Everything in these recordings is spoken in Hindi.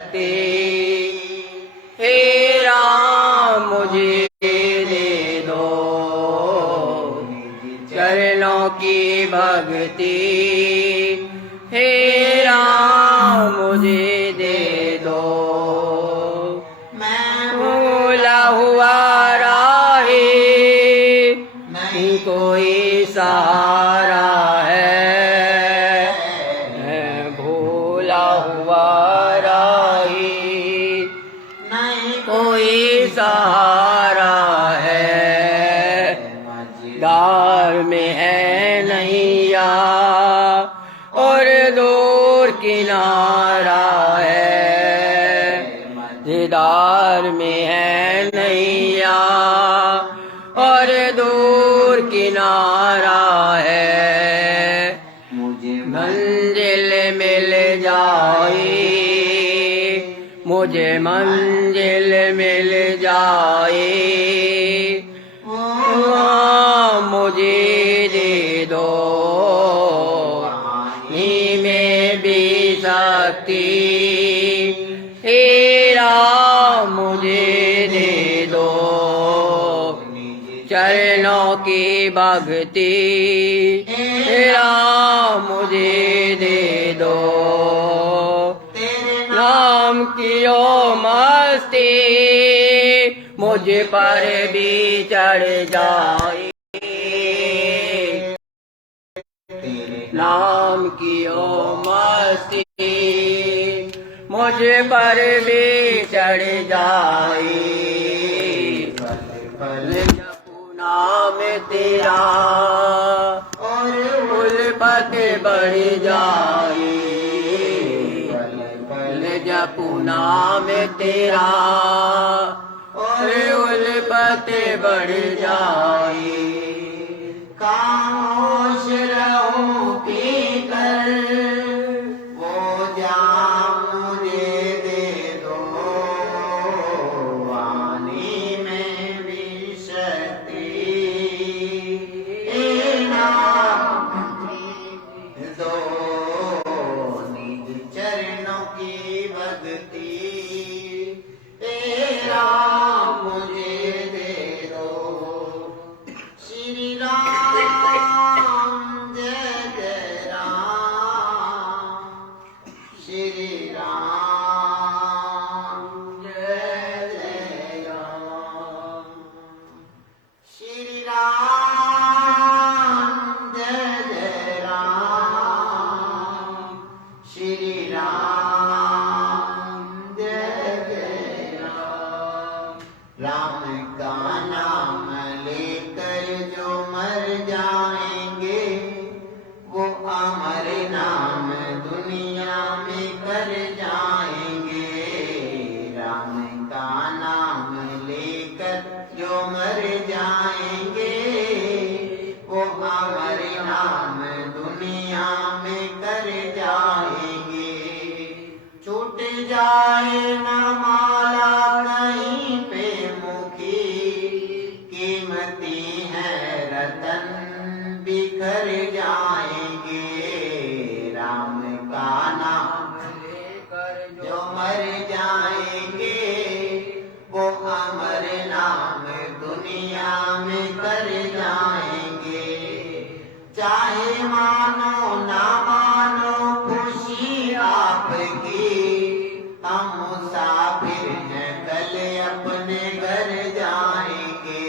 हे राम मुझे दे दो चरणों की भक्ति। हे राम मुझे दे दो मैं भूला हुआ राही नहीं कोई सहारा है। मैं भूला हुआ कोई सहारा है। दार में है नैया और दूर किनारा है। दीदार में है नैया और दूर किनारा है। मुझे मंजिल मिल जाए मुझे मंजिल मिल जाए मुझे दे दो ही में भी शक्ति। हे राम मुझे दे दो चरणों की भक्ति। हे राम मुझे दे दो नाम की ओ मस्ती मुझ पर भी चढ़ जाए। नाम की ओ मस्ती मुझ पर भी चढ़ जाए। पल जपू नाम तेरा और उल्फत बढ़ जाए। जपू नाम तेरा और उल्फत बढ़ जाए। खामोश रहूं पी कर वो जाम मुझे दे दो वाणी में भी शक्ति। दो निज चरणों की भक्ति। हे राम मुझे दे दो श्री राम जय जय राम श्री राम जय जय राम श्री राम जय जय राम श्री राम जय जय राम। राम का नाम लेकर जो मर जाएंगे वो अमर नाम दुनिया में कर जाएंगे। राम का नाम लेकर जो मर जाएंगे वो अमर नाम दुनिया में कर जाएंगे। छूट जाए न माला कहीं पे मुखी कीमती है रतन बिखर जाएंगे। राम का नाम लेकर जो मर जाएंगे वो अमर नाम दुनिया में कर जाएंगे। चाहे मानो ना मानो खुशी आपकी हम मुसाफिर हैं कल अपने घर जाएंगे।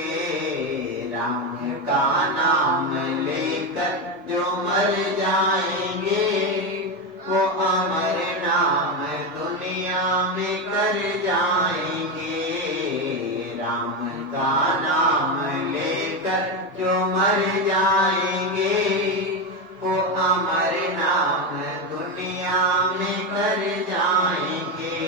राम का नाम लेकर जो मर जाएंगे वो अमर नाम दुनिया में कर जाएंगे। राम का नाम लेकर जो मर जाएंगे वो अमर नाम दुनिया में कर जाएंगे।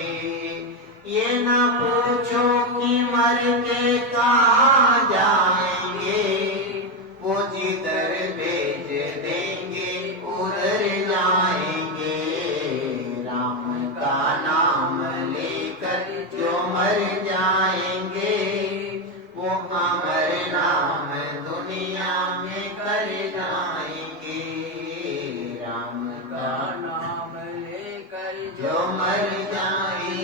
ये न पूछो कि मर के कहाँ जाएंगे वो जिधर भेज देंगे उधर जाएंगे। राम का नाम लेकर जो मर जाएंगे वो अमर नाम दुनिया में कर जाएंगे। राम का नाम लेकर जो मर जाएंगे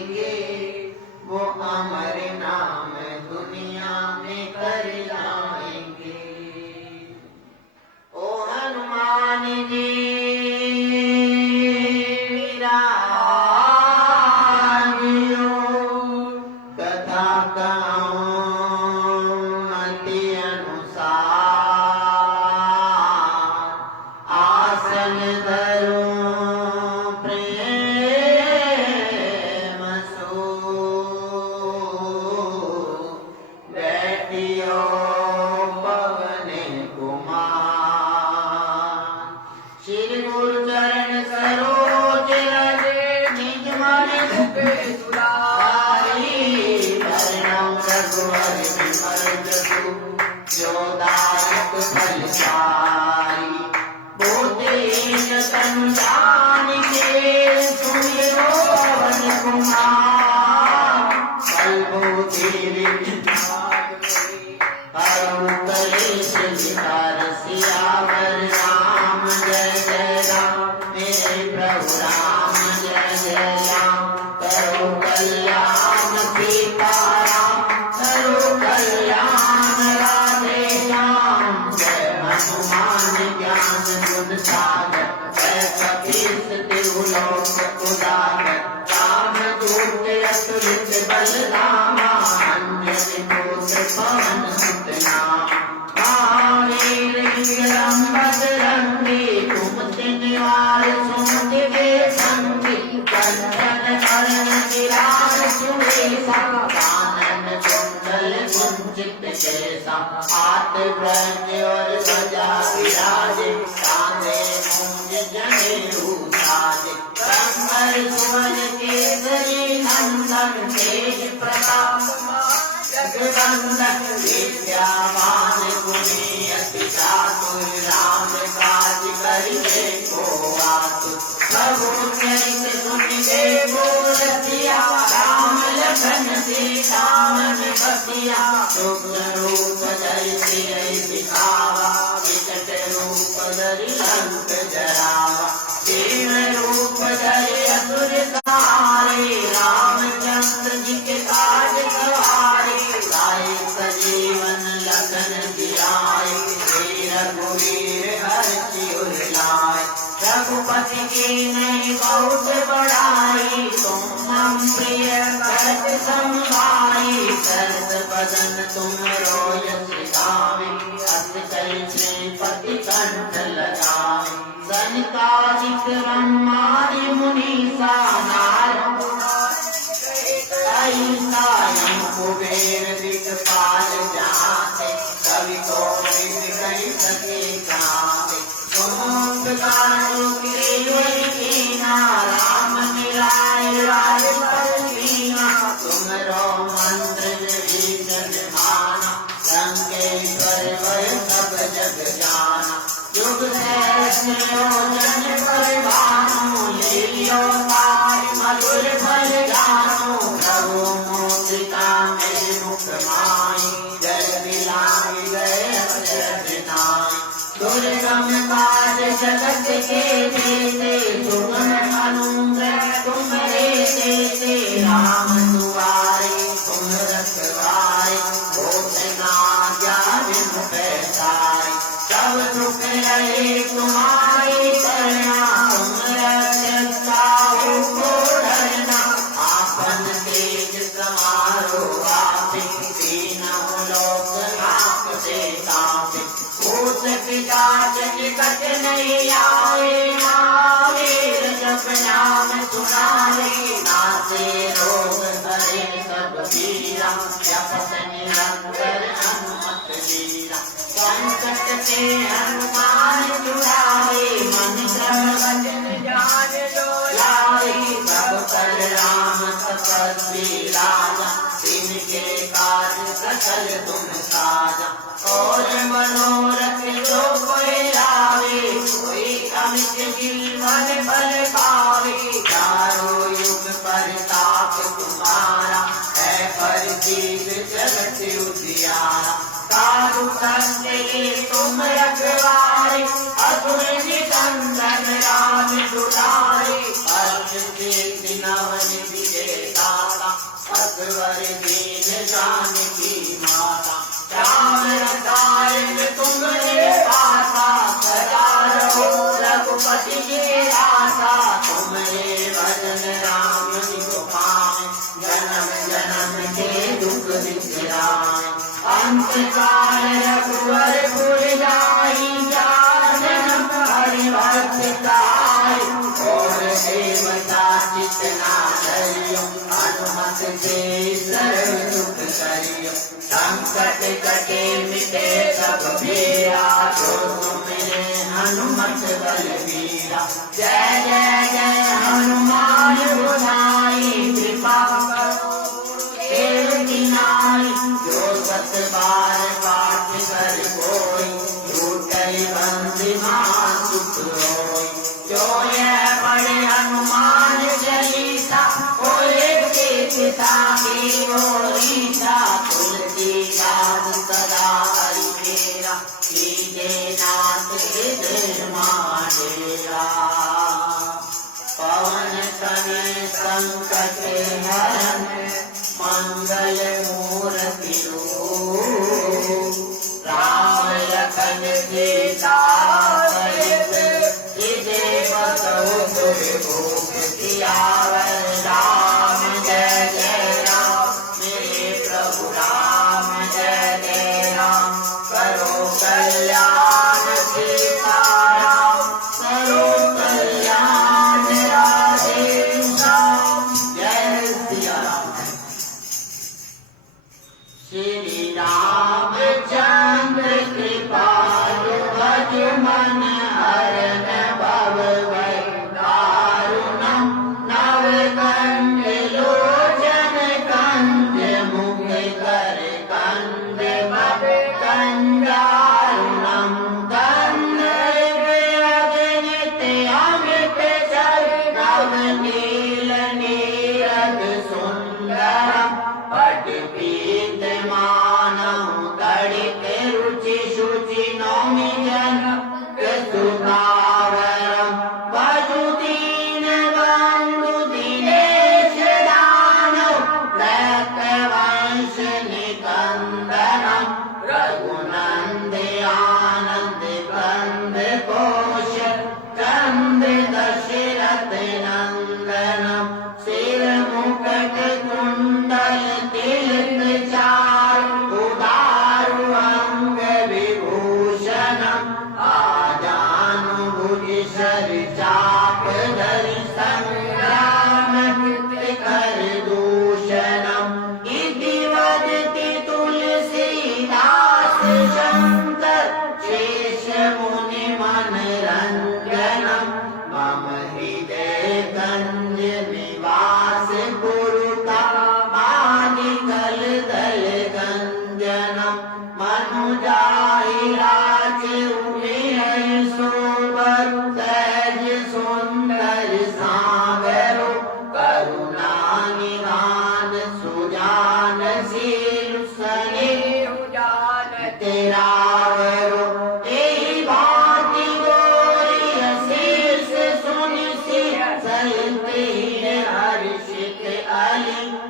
बलरामा अंजनी पुत्र पवन सुत नामा महावीर विक्रम बजरंगी कुमति निवार सुमति के संगी कंचन वरण विराज सुबेसा कानन कुंडल कुंचित केसा हाथ ब्रज और ध्वजा विराजे कांधे मूंज जनेऊ साजे कंबर सुवन केसरी नंदन तेज प्रताप जगवंदन विद्यावान गुणी अति चातुर राम काज करिबे को आतुर प्रभु चरित सुनिबे गोरसिया राम लखन सीता मन बसिया सूक्ष्म रूप धरि सिरहि दिखावा विकट रूप धरि लंक जरावा दीन रूप धरि असुर सहारे रामचंद्र जी के काज सवारे लाए सजीवन लखन जियाए रघुवीर हरषि उर लाए रघुपति की नहीं बहुत बड़ाई तुम मम प्रिय भरत समाई सरस बदन तुम रोयस गावे अस कई श्रीपति कंठ लगावे सनकादिक ब्रह्मादि मुनीसा नारद ऐसा यम कुबेर दिक्पाल जाते कवि कोविद कहि सके गाते तुम गानो गिरिवर कीना राम मिलाए राजपद कीना तुमरो मंत्र विभीषण माना लंकेश्वर भय सब जग जाना युग सहस्र योजन पर भानु लियो तार मधुर फल जानो प्रभु मोदिका मेरे मुख माई जय दिलाए गए अक्षर नाई दुर्गम काज जगत के देते सुगम अनुग्रह तुम्हारे देते राम दुआरे तुम रखवारे होत ना जान पैसारे सब दुख रहे तुम्हारे करना तुम रक्षा को डरना आपन तेज समारो आपे तीनों लोक आपसे तापे भूत पिशाच निकट नहीं आए महावीर जप नाम सुनाए नासे रोग हरे सब पीरा जपत निरंतर हनुमत वीरा संकट से हनुमान छुड़ाए मन क्रम वचन जान जो लाए सब पर राम तपस्वी राजा इनके कार्य सकल तुम साजा और मनोरथ जो कोई लावे कोई अमित जीवन फल पावे चारों युग परताप तुम्हारा है परजीत जगत उजियारा साधु संत के तुम रखवारे असुर निकंदन राम दुलारे अर्थ कीर्ति नवन विजेता असवर दीन जानकी माता राम रसायन तुम्हारे पासा सदा रहो रघुपति के दासा तुम्हारे भजन राम गोपाल जन्म जन्म के दुख विसराय अंत काल रघुवर पुर जाई जन्म हरि भक्त आय और देवता चितना धरियो हनुमत से सर्व दुख करियो संकट कटे मिटे सब पीरा जो तुमरे हनुमत बलवीरा जय जय जय हनुमान गोसाई कृपा करो जो सत बार पाठ कर कोई झूठई बंदी सुख होई जो यह पढ़े हनुमान चालीसा होए के पिता की ओरीसा तुलसीदास सदा हरि मेरा कीजे नाथ हृदय माडेरा पवन तनय संग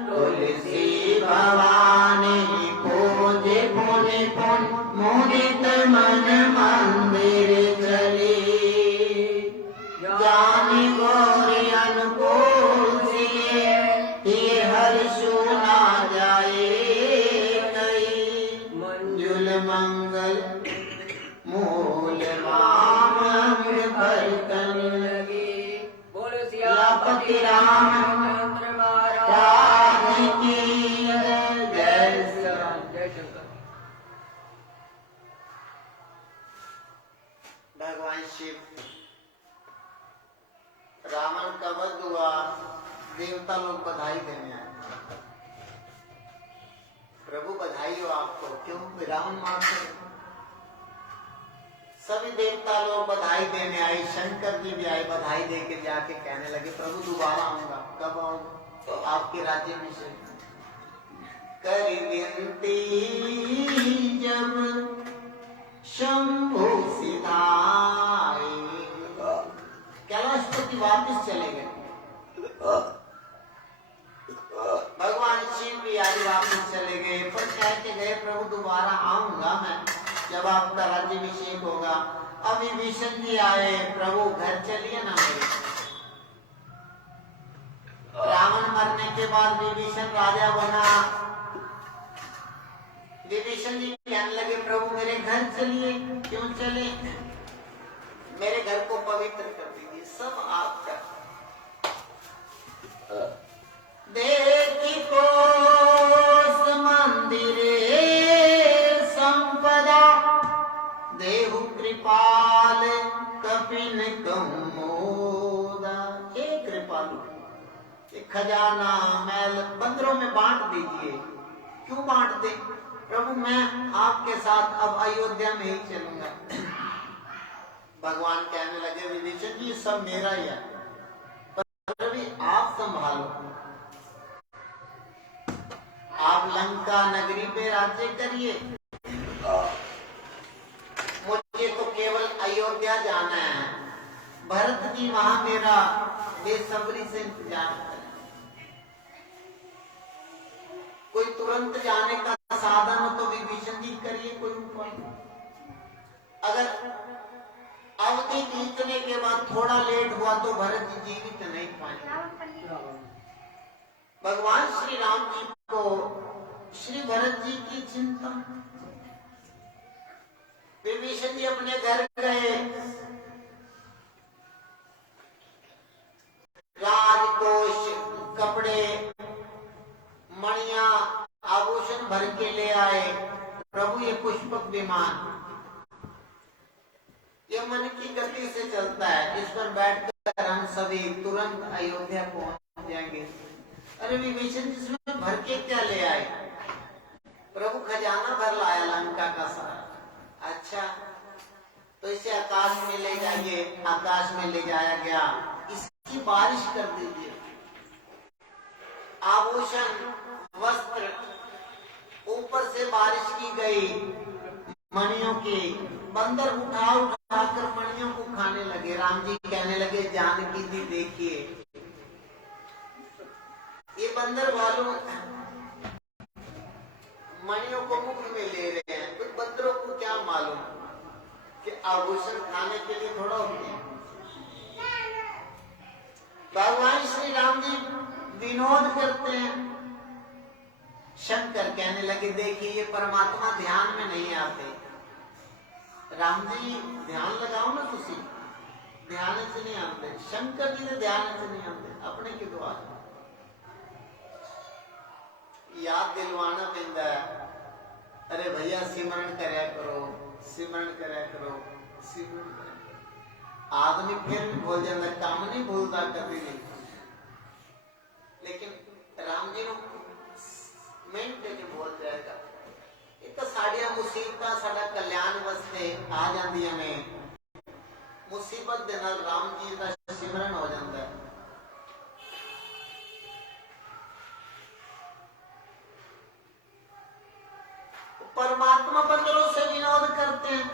तुलसी भवानी पूजे पुनि पुन मुदित मन मंदिर चली जानी गौरी अनुकूल सिए ये हर सुना जाए कई मंजुल मंगल मूल राम भर तन लगी बोल सियापति रामचंद्र महाराज की जय शंकर। भगवान शिव रावण का वध हुआ, देवता लोग बधाई देने आए। प्रभु बधाई हो आपको, क्यों रावण मारते? सभी देवता लोग बधाई देने आए, शंकर जी भी आए, बधाई दे के जाके कहने लगे प्रभु दोबारा आऊंगा। कब आऊंगा? तो आपके राज्य में से कर विनती जब शंभु सिधाए, कैलाशपति वापस चले गए। भगवान शिव भी आज वापस चले गए, पर कह के गए प्रभु दोबारा आऊंगा मैं जब आपका राज्याभिषेक होगा। अब विभीषण जी आए, प्रभु घर चलिए ना मेरे। रावण मरने के बाद विभीषण राजा बना। विभीषण जी कहने लगे प्रभु मेरे घर चलिए। क्यों चले? मेरे घर को पवित्र कर दीजिए, सब आपका। देखी कोस मंदिरे संपदा देहु कृपाल कपिन कमोदा। हे कृपालु, ये खजाना मैल बंदरों में बांट दीजिए। क्यों बांट दे? प्रभु मैं आपके साथ अब अयोध्या में ही चलूंगा। भगवान कहने लगे विभीषण जी सब मेरा ही है, पर अभी आप संभालो। आप लंका नगरी पे राज्य करिए, मुझे तो केवल अयोध्या जाना है। भरत जी वहां मेरा बेसब्री से इंतजार करें। कोई तुरंत जाने का साधन हो तो विभीषण जी करिए कोई उपाय। अगर अवधि बीतने के बाद थोड़ा लेट हुआ तो भरत जी जीवित नहीं पाएंगे। भगवान श्री राम जी को श्री भरत जी की चिंता। विभीषण जी अपने घर गए, राजकोष कपड़े मणिया आभूषण भर के ले आए। प्रभु ये पुष्पक विमान ये मन की गति से चलता है, इस पर बैठकर हम सभी तुरंत अयोध्या पहुंच जाएंगे। अरे विभीषण जी इसमें भर के क्या ले आए? प्रभु खजाना भर लाया लंका का सारा। अच्छा तो इसे आकाश में ले जाइए। आकाश में ले जाया गया, इसकी बारिश कर दीजिए। आभूषण वस्त्र ऊपर से बारिश की गई मणियों की। बंदर उठा कर मणियों को खाने लगे। राम जी कहने लगे जानकी जी देखिए ये बंदर वालों मणियों को मुख में ले रहे हैं। तो बंदरों को क्या मालूम कि आभूषण खाने के लिए थोड़ा होते हैं। भगवान श्री राम जी विनोद करते हैं। शंकर कहने लगे देखिए ये परमात्मा ध्यान में नहीं आते। राम जी ध्यान लगाओ ना, तुसी ध्यान से नहीं आते। शंकर जी ने ध्यान से नहीं आते, अपने के द्वार याद दिलवाना पैंदा है। अरे भैया सिमरन करया करो, सिमरन करया करो, सिमरन करया करो। आदमी फिर भी भूल जाता, काम नहीं भूलता कभी नहीं। लेकिन राम जी को मिनट के बोल जाएगा। एक तो साड़ियां मुसीबत साडा कल्याण वास्ते आ जांदियां ने। मुसीबत दे नाल राम जी का सिमरन हो जाता है। परमात्मा बंदरों से विनोद करते हैं।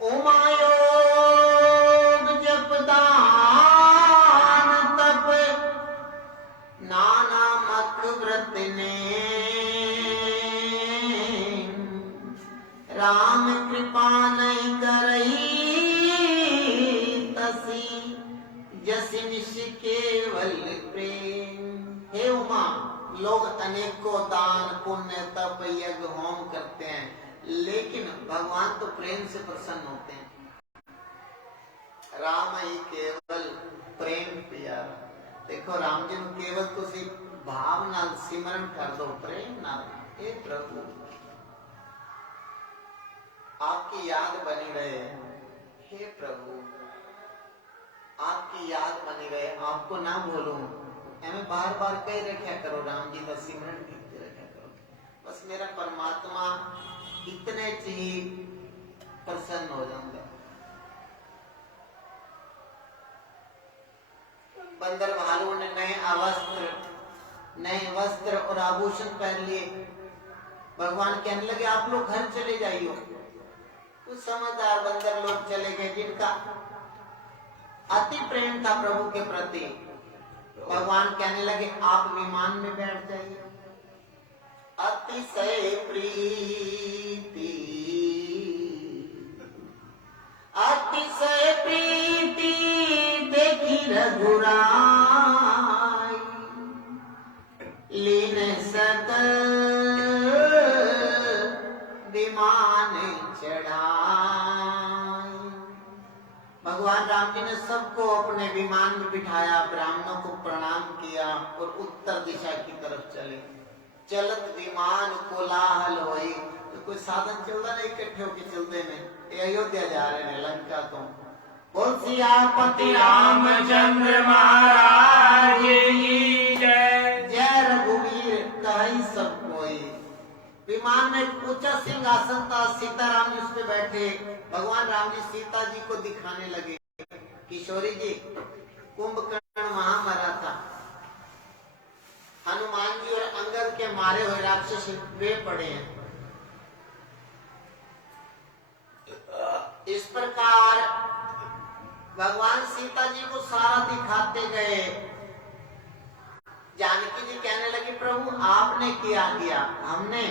ओम योग जप दान तप नाना मत भरत ने राम कृपा नहीं करही तसी जसि निश केवल प्रेम। हे उमा, लोग अनेकों दान पुण्य तप यज्ञ होम करते हैं, लेकिन भगवान तो प्रेम से प्रसन्न होते हैं। राम ही केवल प्रेम प्यारा। देखो राम जी ने केवल तुसी भाव नाल सिमरन कर दो, प्रेम नाल, हे प्रभु आपकी याद बनी रहे, हे प्रभु आपकी याद बनी रहे, आपको ना भूलूं। हमें बार बार कह रखा करो, राम जी का सिमरन करते रखा करो, बस मेरा परमात्मा इतने च ही प्रसन्न हो जाऊंगा। बंदर भालू ने नए वस्त्र और आभूषण पहन लिए। भगवान कहने लगे आप लोग घर चले जाइयो। कुछ समझदार बंदर लोग चले गए, जिनका अति प्रेम था प्रभु के प्रति। भगवान कहने लगे आप विमान में बैठ जाइए। अतिशय प्रीति, अतिशय प्रीति देखी रघुराई, लीन सकल विमान चढ़ाई। भगवान राम जी ने सबको अपने विमान में बिठाया, ब्राह्मणों को प्रणाम किया और उत्तर दिशा की तरफ चले। चलत विमान कोलाहल होई, तो कोई साधन चलता नहीं, इकट्ठे होकर चलते में। ये अयोध्या जा रहे हैं, लंका तो। बोल सियापति रामचंद्र महाराज की जय। जय रघुवीर कहीं सब कोई। विमान में एक ऊंचा सिंहासन था, सीताराम जी उस पे बैठे। भगवान राम जी सीता जी को दिखाने लगे। किशोरी जी, कुंभकर्ण वहां मरा था, हनुमान जी और अंगद के मारे हुए राक्षस वे पड़े हैं। इस प्रकार भगवान सीता जी को सारा दिखाते गए। जानकी जी कहने लगी प्रभु आपने क्या किया, हमने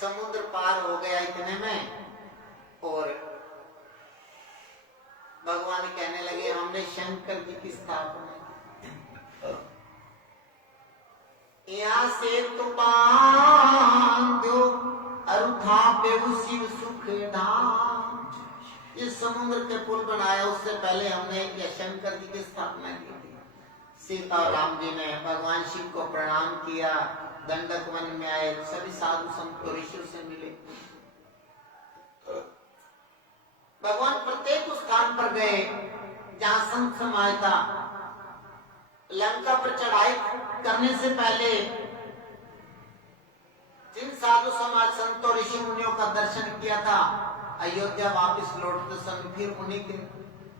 समुद्र पार हो गया इतने में। और भगवान कहने लगे हमने शंकर जी की स्थापना की। यहाँ से तो बांधो अरुथा पे शिव सुख धाम। इस समुद्र के पुल बनाया, उससे पहले हमने ये शंकर जी की स्थापना की थी। सीता और राम जी ने भगवान शिव को प्रणाम किया, दंडक वन में आए, सभी साधु संत ऋषियों से मिले। भगवान प्रत्येक उस स्थान पर गए जहां संत समाज था। लंका पर चढ़ाई करने से पहले जिन साधु समाज संतों ऋषि मुनियों का दर्शन किया था, अयोध्या वापस लौटते समय फिर उन्हीं के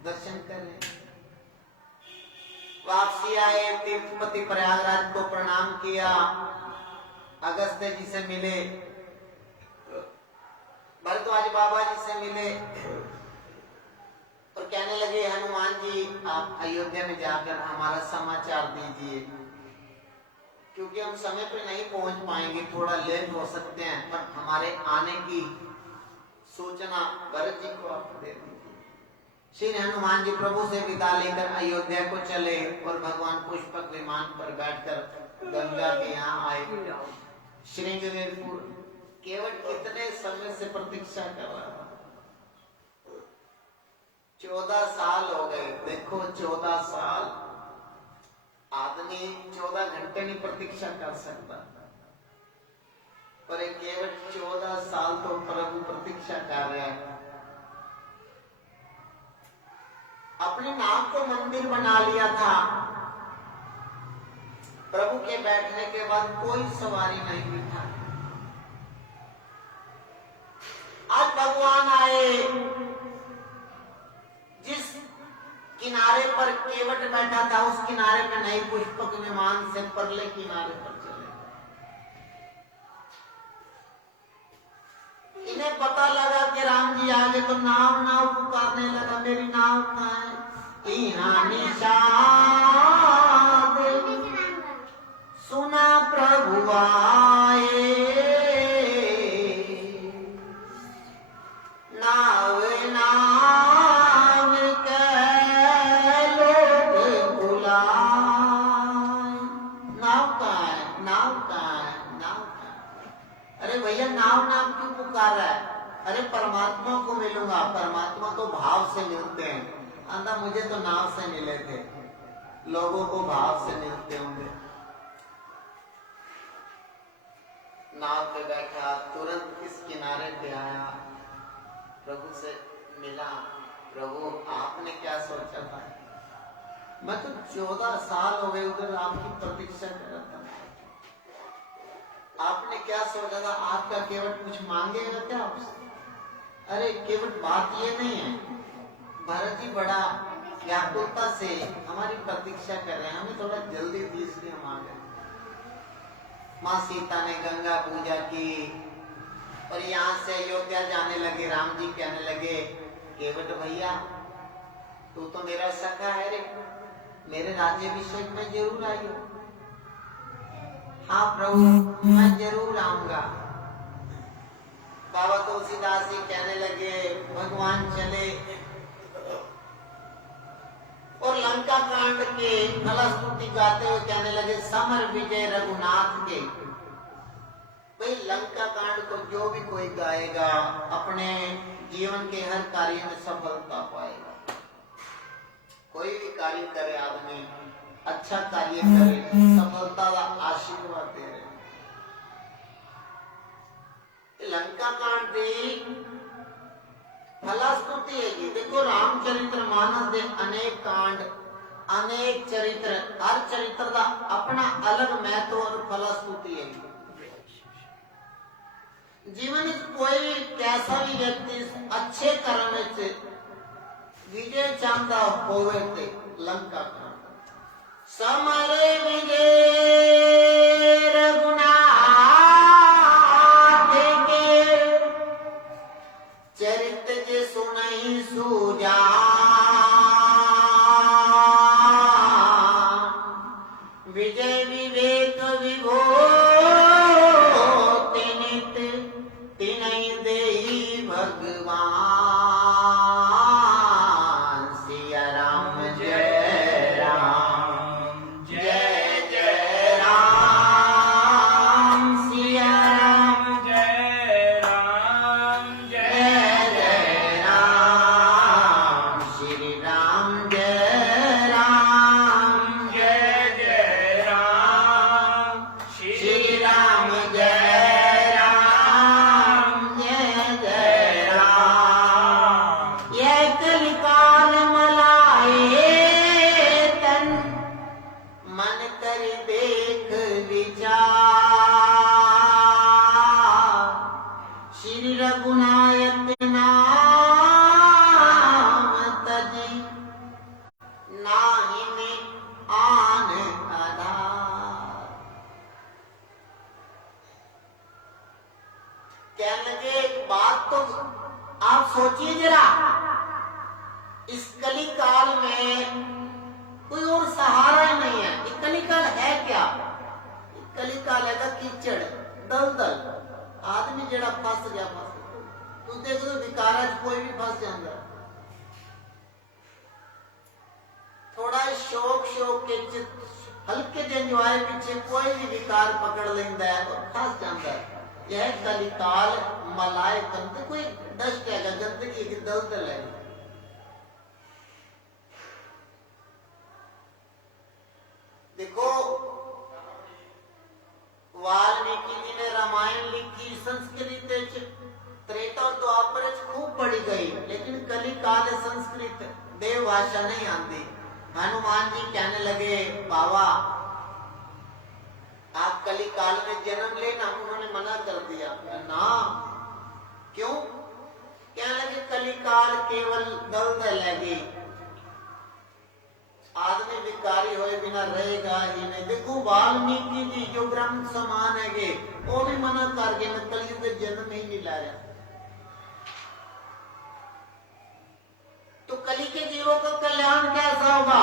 दर्शन करें। वापसी आए, तीर्थपति प्रयागराज को प्रणाम किया, अगस्त्य जी से मिले, भरद्वाज बाबा जी से मिले और कहने लगे हनुमान जी आप अयोध्या में जाकर हमारा समाचार दीजिए, क्योंकि हम समय पे नहीं पहुंच पाएंगे, थोड़ा लेट हो सकते हैं, पर हमारे आने की सूचना भरत जी को आप दे दीजिए। श्री हनुमान जी प्रभु से विदा लेकर अयोध्या को चले और भगवान पुष्पक विमान पर बैठकर गंगा के यहाँ आए। श्रृंगवेरपुर केवल कितने समय से प्रतीक्षा कर रहा था, 14 साल हो गए। देखो 14 साल, आदमी 14 घंटे नहीं प्रतीक्षा कर सकता, पर केवल 14 साल तो प्रभु प्रतीक्षा कर रहे हैं। अपने नाम को मंदिर बना लिया था। प्रभु के बैठने के बाद कोई सवारी नहीं बिठा। आज भगवान आए, जिस किनारे पर केवट बैठा था उस किनारे पे नहीं, पुष्पक विमान से परले किनारे पर चले। इन्हें पता लगा कि राम जी आगे, तो नाव नाव पुकारने लगा, मेरी नाव कहाँ है? निषाद सुना नाव कहाँ है, नाव कहाँ है? अरे भैया नाव नाम क्यों पुकार रहा है? अरे परमात्मा को मिलूंगा, परमात्मा तो भाव से मिलते हैं। आंदा मुझे तो नाव से मिले थे, लोगों को भाव से मिलते होंगे। नाव पे बैठा, तुरंत इस किनारे पे आया, प्रभु से मिला। प्रभु आपने क्या सोचा था? मैं तो 14 साल हो गए उधर आपकी प्रतीक्षा कर रहा था। आपने क्या सोचा था? आपका केवट कुछ मांगेगा क्या आपसे? अरे केवट बात ये नहीं है, भरत जी बड़ा व्याकुलता से हमारी प्रतीक्षा कर रहे हैं, हमें थोड़ा जल्दी थी इसलिए हम आ गए। माँ सीता ने गंगा पूजा की और यहाँ से अयोध्या जाने लगे। राम जी कहने लगे, केवट भैया तू तो मेरा सखा है रे, मेरे राज्याभिषेक में जरूर आई हो। हाँ प्रभु मैं जरूर आऊंगा। बाबा तुलसीदास जी कहने लगे, भगवान चले और लंका कांड के फलस्तुति गाते हुए कहने लगे, समर विजय रघुनाथ के। भाई लंका कांड को जो भी कोई गाएगा अपने जीवन के हर कार्य में सफलता पाएगा। कोई भी कार्य करे आदमी, अच्छा कार्य करे, सफलता का आशीर्वाद दे रहे। लंका कांड की फलस्तुति है कि देखो रामचरित्र मानस दे अनेक कांड, अनेक चरित्र, हर चरित्र का अपना अलग महत्व और फलस्तुति है। जीवन में कोई भी कैसा भी व्यक्ति अच्छे कर्म से विजय चाहता होवे ते लंका कांड। समर विजय रघुनाथ के, चरित जे सुनहि सुजान। विजय विवेक विभो सोचिए जरा, इस कली काल में कोई और सहारा ही नहीं है। ये कली काल है क्या? कली काल है कीचड़, दलदल। आदमी जरा फंस गया, तू देखो तो विकारा कोई भी फंस जाता। थोड़ा शौक के हल्के जे एंजॉय पीछे कोई भी विकार पकड़ लेता है और फंस जाता है। यह कलिकाल मलाए कंते कोई डस्ट है, गंदगी की दलदल है। देखो वाल्मीकि जी ने रामायण लिखी, संस्कृत त्रेता और द्वापर खूब पढ़ी गई, लेकिन कलिकाल संस्कृत देव भाषा नहीं आती। हनुमान जी कहने लगे, बाबा आप कली काल में जन्म लेना। उन्होंने मना कर दिया ना। क्यों? कहने लगे कली काल केवल दलदल लगी, आदमी विकारी होए बिना रहेगा ही नहीं। देखो वाल्मीकि जी जो ब्रह्म समान है वो भी मना कर गए, मैं कलयुग में जन्म ही नहीं ला रहा। तो कली के जीवों का कल्याण कैसा होगा?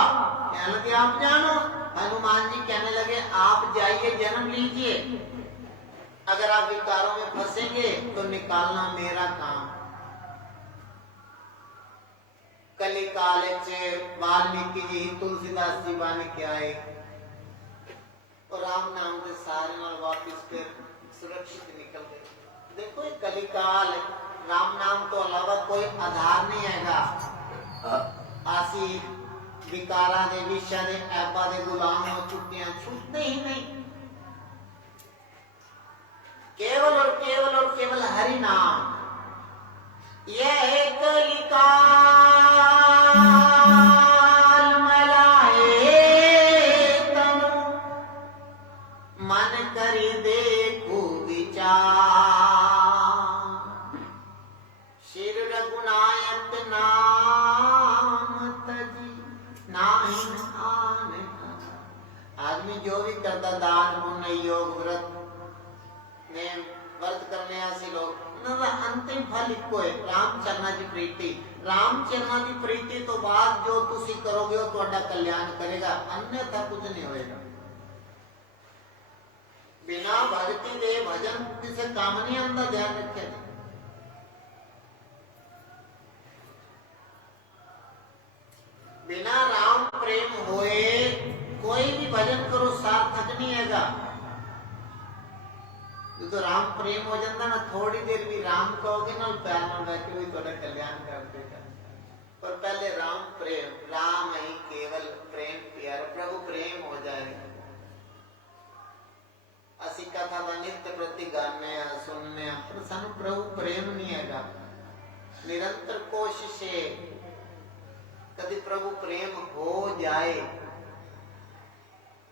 कहने लगे आप जानो। हनुमान जी कहने लगे आप जाइए जन्म लीजिए, अगर आप विकारों में फंसेंगे तो निकालना मेरा काम। कली काल वाल्मीकि जी तुलसीदास जी बन के आए। और राम नाम के सारे नाल वापिस फिर सुरक्षित निकल गए। देखो ये कलिकाल है, राम नाम तो अलावा कोई आधार नहीं हैगा। आसी विकारा दे विषय दे ऐपा दे गुलाम हो चुकियां, छूटते ही नहीं। केवल और केवल हरि नाम। यह कलिकाल मलाए तनु, मन करी देखो विचार। श्री रघुनायक नाम तजी नाहिन आन। आदमी जो भी करता दान पुण्य योग व्रत ने व्रत करने ऐसे लोग अंतिम फल इको है राम चरना की प्रीति। राम चरना की प्रीति तो बाद जो तुसी करोगे वो ਤੁਹਾਡਾ कल्याण करेगा, अन्यथा कुछ नहीं होएगा। बिना भक्ति दे भजन किसे काम नहीं आंदा, ध्यान रखे। बिना राम प्रेम होए कोई भी भजन करो सार्थक नहीं हैगा। तो राम प्रेम हो जाता ना, थोड़ी देर भी राम कहोगे ना, प्यार में बैठे हुए थोड़ा कल्याण कर देगा। पर पहले राम प्रेम, राम ही केवल प्रेम प्यार, प्रभु प्रेम हो जाएगा। असी कथा का नित्य प्रति गाने सुनने, पर सानू प्रभु प्रेम नहीं हैगा। निरंतर कोशिश है कभी प्रभु प्रेम हो जाए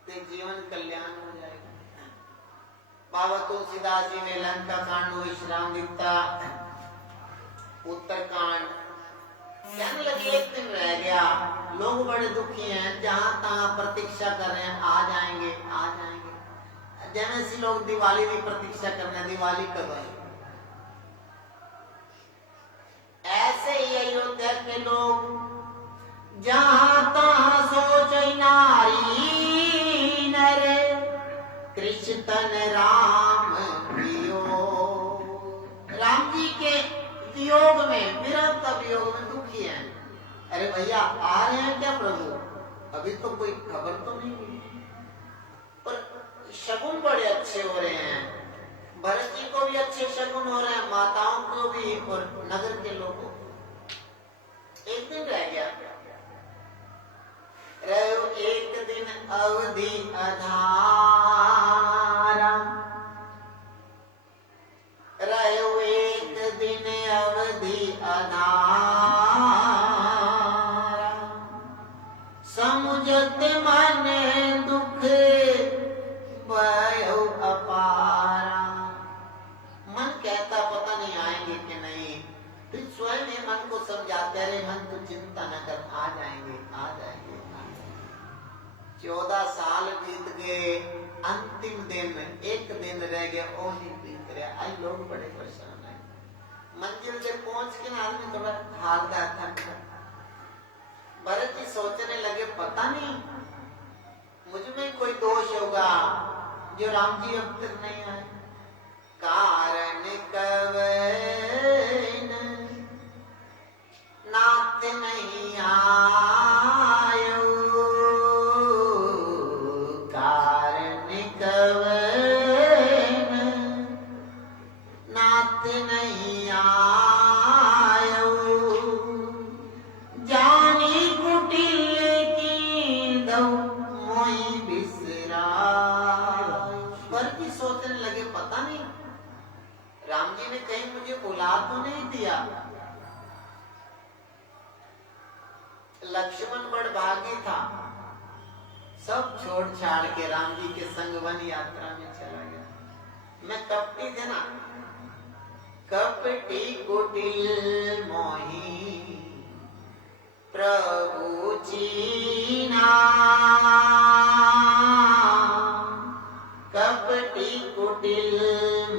तो जीवन कल्याण हो जाएगा। बाबा तुलसीदास जी ने लंका कांड विश्राम दिता, उत्तर कांड कहने लगे एक दिन रह गया, लोग बड़े दुखी हैं, जहां तहां प्रतीक्षा कर रहे हैं, आ जाएंगे आ जाएंगे। जैसे लोग दिवाली की प्रतीक्षा करने, दिवाली कब है। ऐसे ही अयोध्या के लोग जहां तहां सोच नारी नरे, कृष्ण राम वियोग। राम जी के वियोग में, विरह का वियोग में दुखी हैं। अरे भैया आ रहे हैं क्या प्रभु? अभी तो कोई खबर तो नहीं हुई, पर शगुन बड़े अच्छे हो रहे हैं। भरत जी को भी अच्छे शगुन हो रहे हैं, माताओं को भी और नगर के लोगों को। एक दिन रह गया, रहो एक दिन अवधि आधारा, रहो एक दिन अवधि आधारा। समुझत मन दुख भयो अपारा। मन कहता पता नहीं आएंगे कि नहीं, फिर स्वयं ही मन को समझाते रहे, मन को चिंता न कर, आ जाएंगे आ जाएंगे। 14 साल बीत गए, अंतिम दिन एक दिन रह गया, वो नहीं बीत रहा। आज लोग बड़े परेशान हैं। मंजिल से पहुंच के ना आदमी थोड़ा हारता थक। भरत जी सोचने लगे पता नहीं मुझ में कोई दोष होगा जो राम जी अब तक नहीं आए। कारण कवन नाथ नहीं आयो, कारण कवन नाथ नहीं आयो। जानी कुटिल की दो मोई बिसरा। पर भी सोचने लगे पता नहीं राम जी ने कहीं मुझे बुला तो नहीं दिया। लक्ष्मण बड़भागी था, सब छोड़ छाड़ के राम जी के संग वन यात्रा में चला गया। मैं कपटी थे ना, कपटी कुटिल मोही प्रभु चीना। कपटी कुटिल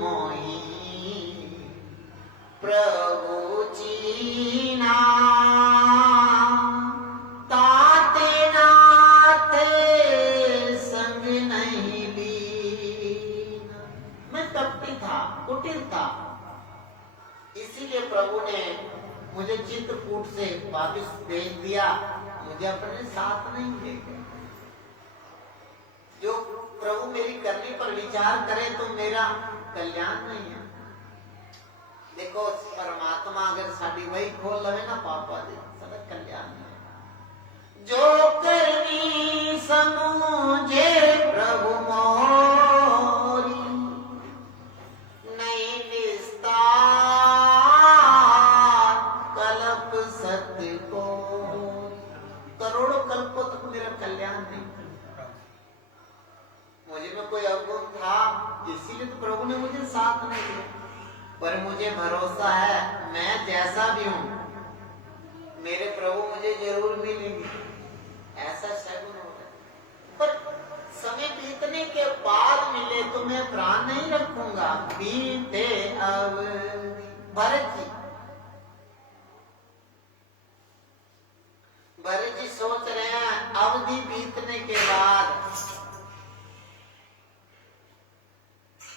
मोही प्रभु चीना। ताते नाते संग नहीं लीना। मैं कपटी था, कुटिल था, इसीलिए प्रभु ने मुझे चित्रकूट से वापिस भेज दिया, मुझे अपने साथ नहीं ले गए। जो प्रभु मेरी करनी पर विचार करे तो मेरा कल्याण नहीं है। देखो परमात्मा अगर साड़ी वही खोल लवे ना पापा दे सारा कल्याण नहीं है। जो करनी समझे प्रभु मोरी नहीं निस्तार कल्प सत्य को, करोड़ों कल्पों तक मेरा कल्याण नहीं। मुझे में कोई अवगुण था इसीलिए तो प्रभु ने मुझे साथ नहीं दिया, पर मुझे भरोसा है मैं जैसा भी हूं मेरे प्रभु मुझे जरूर मिलेंगे, ऐसा शगुन होता है। पर समय बीतने के बाद मिले तो मैं प्राण नहीं रखूंगा। बीते अब भरत जी सोच रहे हैं अवधि बीतने के बाद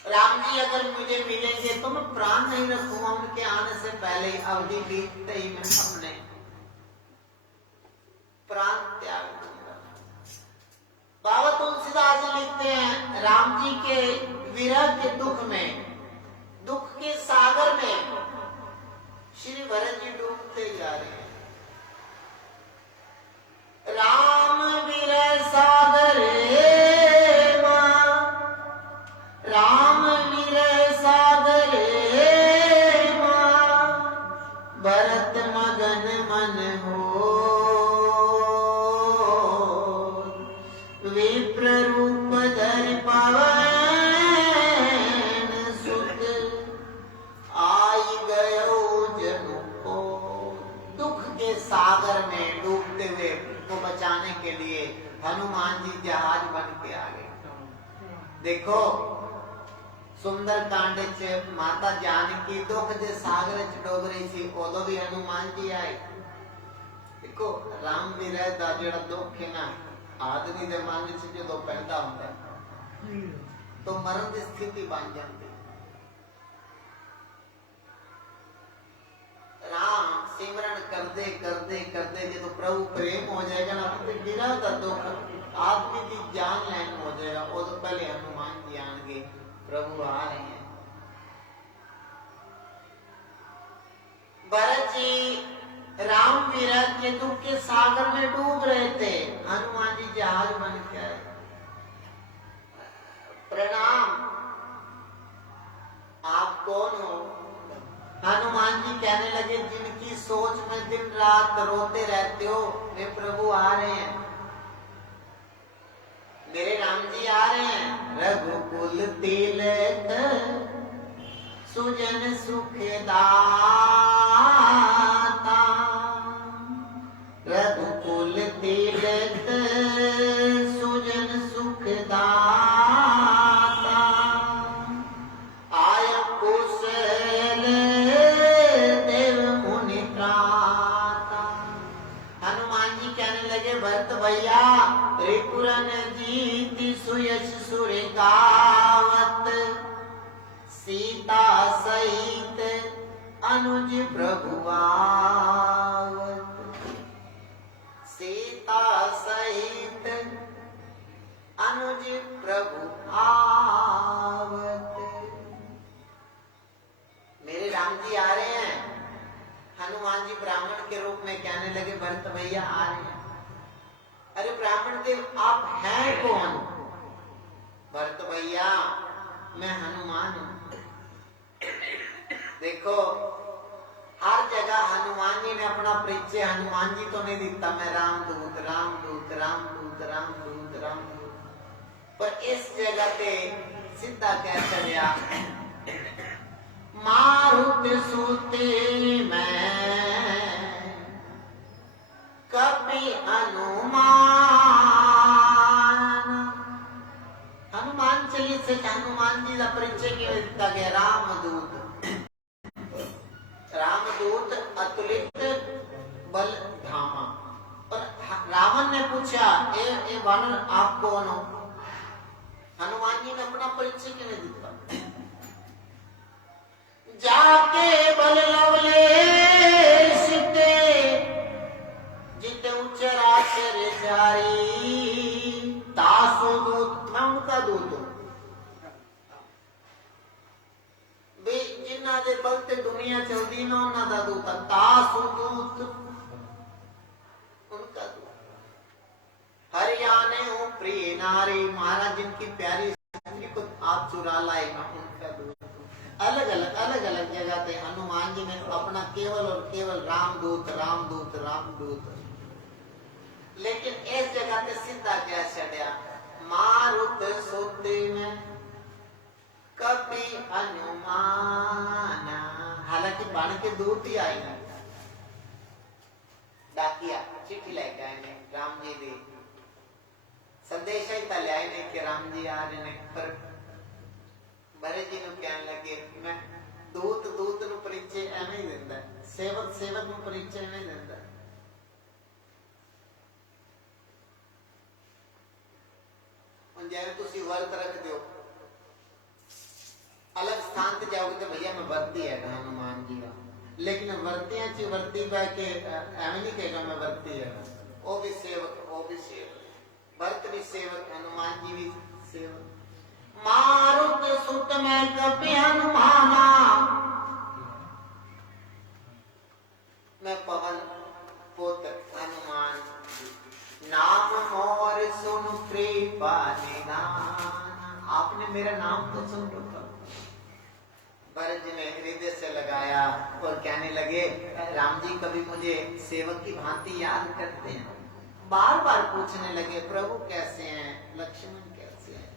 राम जी अगर मुझे मिलेंगे तो मैं प्राण नहीं रखूंगा, उनके आने से पहले अवधि बीतते ही मैं अपने प्राण त्याग दूंगा। बाबा तुलसीदास जी लिखते हैं राम जी के विरह के दुख में, दुख के सागर में श्री भरत जी डूबते जा रहे हैं। राम विरह सागर राम विरह सागर भरत मगन मन हो, विप्र रूप धर पवन सुत आई गयो जनु को। दुख के सागर में डूबते हुए को बचाने के लिए हनुमान जी जहाज बन के आ गए। देखो सुंदर कांड च माता जानकी दुख के सागर च डूब रही थी, उदों भी हनुमान जी आए। देखो राम विरह दा जिहड़ा दुख है ना आदमी दे मन च जदों पैदा हुंदा तो मरण की स्थिति बन जाती। राम सिमरन करते करते करते जो प्रभु प्रेम हो जाएगा ना तो विरह दा दुख आदमी की जान लैन हो जाएगा। उदों पहले हनुमान जी आएंगे, प्रभु आ रहे हैं। भरत जी राम विरह के दुख के सागर में डूब रहे थे, हनुमान जी जहाज बन के आए। प्रणाम, आप कौन हो? हनुमान जी कहने लगे जिनकी सोच में दिन रात रोते रहते हो वे प्रभु आ रहे हैं, मेरे राम जी आ रहे हैं। रघुकुल तिलक सुजन सुखदाता, रघुकुल तिलक सुजन सुखदाता, आय कुशल देव मुनि त्राता। हनुमान जी कहने लगे भरत भैया त्रिपुरन जीति सुयश सुर गावत, सीता सहित अनुज प्रभु आवत, सीता सहित अनुज प्रभु आवत। मेरे राम जी आ रहे हैं। हनुमान जी ब्राह्मण के रूप में कहने लगे भरत भैया आ रहे हैं। अरे ब्राह्मण देव आप हैं कौन? भरत भैया मैं हनुमान हूं। देखो हर जगह हनुमान जी ने अपना परिचय हनुमान जी तो नहीं दिखता, मैं रामदूत रामदूत रामदूत रामदूत रामदूत, पर इस जगह पे सीधा कह चलिया मारुत सुते मैं कपि हनुमान। हनुमान चलिए से हनुमान जी का परिचय क्यों दिया गया? रामदूत, रामदूत अतुलित बल धामा। और रावण ने पूछा ए वानर आप कौन हो? हनुमान जी ने अपना परिचय क्यों नहीं दिया? जाके बल लवले सिते जिते उच्चर आचर जारी, तासु दूत मैं उनका दूत जिन्हां दे बल ते दुनिया चलदी ना उन्हां दा दूत तासु दूत उनका दूत हरियाणे हो प्रिय नारी महाराज जिनकी प्यारी स्त्री को आप चुरा लाए ना उनका दूत अलग अलग जगह पे हनुमान जी ने अपना केवल और केवल रामदूत रामदूत रामदूत लेकिन इस जगह पे सीधा क्या छड़िया मारुत सोते में कभी हनुमान हालांकि बन के दूत ही आए ना डाकिया चिट्ठी लेके आए ने राम जी दे संदेश ही तले आए ने कि राम जी आ रहे ने पर भरत जी नु कहने लगे मैं दूत दूत नु परिचय एवें ही देंदा सेवक सेवक नु परिचय नहीं देंदा जैसे तुसी वर्त रख दो अलग स्थान पे जाओगे तो भैया मैं वर्ती है हनुमान जी का लेकिन वर्तियां च वर्ती बह के एवं नहीं कहेगा मैं वर्ती है वो भी सेवक वर्त भी सेवक हनुमान जी भी सेवक मारुत सुत में कपि हनुमाना मैं पवन पुत्र हनुमान नाम मोर सुन कृपा निधान आपने मेरा नाम तो सुन रखा भरत जी ने हृदय से लगाया और कहने लगे राम जी कभी मुझे सेवक की भांति याद करते हैं बार बार पूछने लगे प्रभु कैसे हैं लक्ष्मण कैसे हैं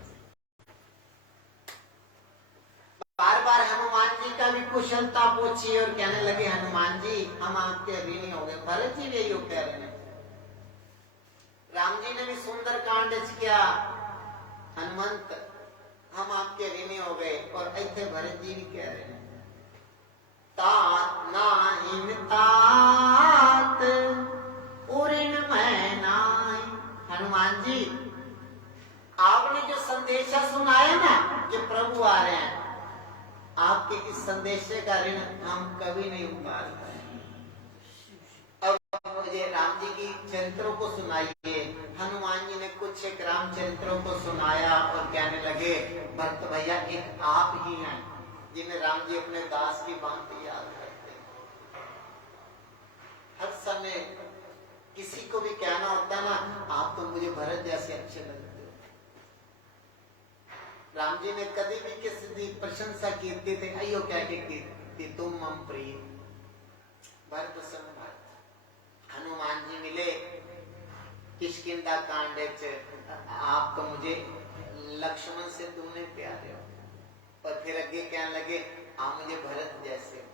बार बार हनुमान जी का भी कुशलता पूछी और कहने लगे हनुमान जी हम आपके ऋणी हो गए भरत जी भी यही कह रहे हैं राम जी ने भी सुंदर कांड किया हनुमंत हम आपके ऋणी हो गए और ऐसे भरत जी भी कह रहे हैं तात नाहिन तात उरिन मैं नाहि हनुमान जी आपने जो संदेशा सुनाया ना कि प्रभु आ रहे हैं आपके इस संदेशे का ऋण हम कभी नहीं उतार पाए मुझे राम जी की चरित्रों को सुनाइए हनुमान जी ने कुछ एक राम चरित्रों को सुनाया और कहने लगे भरत भैया एक आप ही हैं जिन्हें राम जी अपने दास की भांति याद करते हर समय किसी को भी कहना होता ना आप तो मुझे भरत जैसे अच्छे लगते हो राम जी ने कभी भी किसी की प्रशंसा कीर्ति थे अयो क्या कि तुम मम प्रिय भरत सम हनुमान जी मिले किष्किंधा कांड आप तो मुझे लक्ष्मण से दूने प्यारे हो और फिर अगे कहने लगे आप मुझे भरत जैसे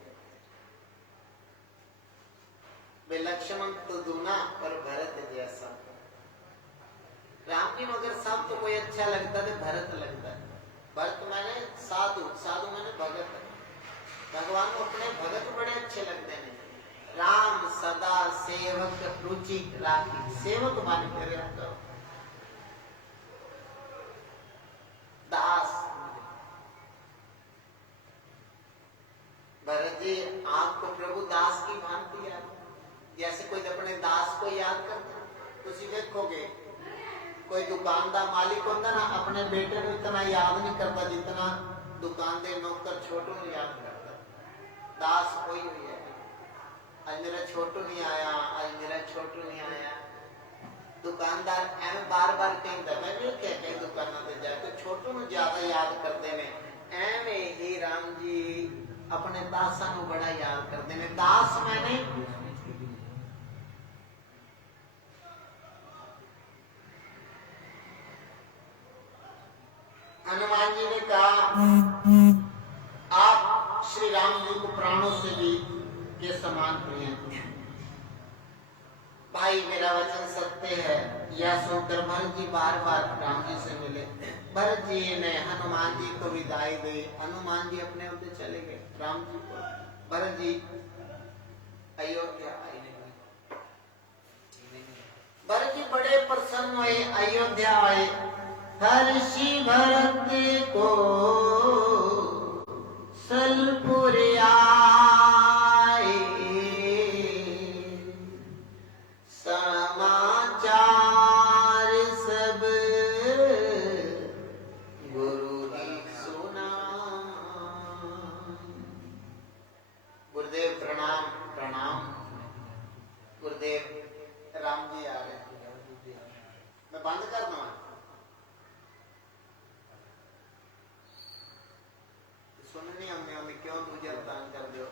वे लक्ष्मण तो दूना और भरत जैसा राम जी मगर सब तो कोई अच्छा लगता है भरत लगता है भरत मैंने साधु साधु मैंने भगत भगवान को अपने भगत बड़े अच्छे लगते हैं राम सदा सेवक रुचि राखी सेवक मान कर दास भरत जी आपको प्रभु दास की भांति याद जैसे कोई अपने दास को याद करता तुम देखोगे कोई दुकान का मालिक होता ना अपने बेटे को इतना याद नहीं करता जितना दुकान के नौकर छोटू को याद करता दास कोई हुई है आज मेरा छोटू नहीं आया आज मेरा छोटू नहीं आया दुकानदार एवं बार बार कहता मैं भी क्या दुकानों पे जाके छोटू को ज्यादा याद करते ने एवं ही राम जी अपने दासा को बड़ा याद करते ने दास मैंने हनुमान जी ने कहा आप श्री राम जी को प्राणों से भी के समान प्रिय भाई मेरा वचन सत्य है यह सुनकर भरत जी बार बार राम जी से मिले भरत जी ने हनुमान जी को विदाई दी हनुमान जी अपने उधर चले गए राम जी को भरत जी अयोध्या आए भरत जी बड़े प्रसन्न हुए अयोध्या आए हर्षि भरत को सलपुरिया क्यों तू जल दान कर दो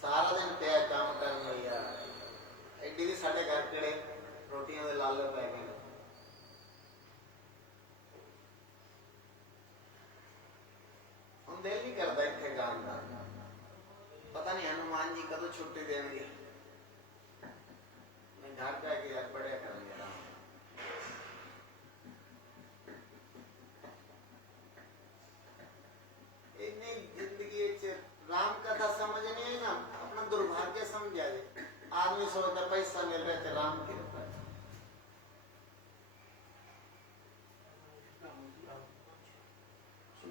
सारा दिन पे काम करना यार एडी भी साडे घर केड़े रोटियां दे लाल पै गए हम दिल नहीं करता इत्थे गान दा पता नहीं हनुमान जी कदों छुट्टी देंगे मैं घर जाके यार पढ़िया करूंगा जिंदगी राम कथा समझनी है ना अपना दुर्भाग्य समझा दे आदमी सोचता पैसा मिल रहा है राम की कृपा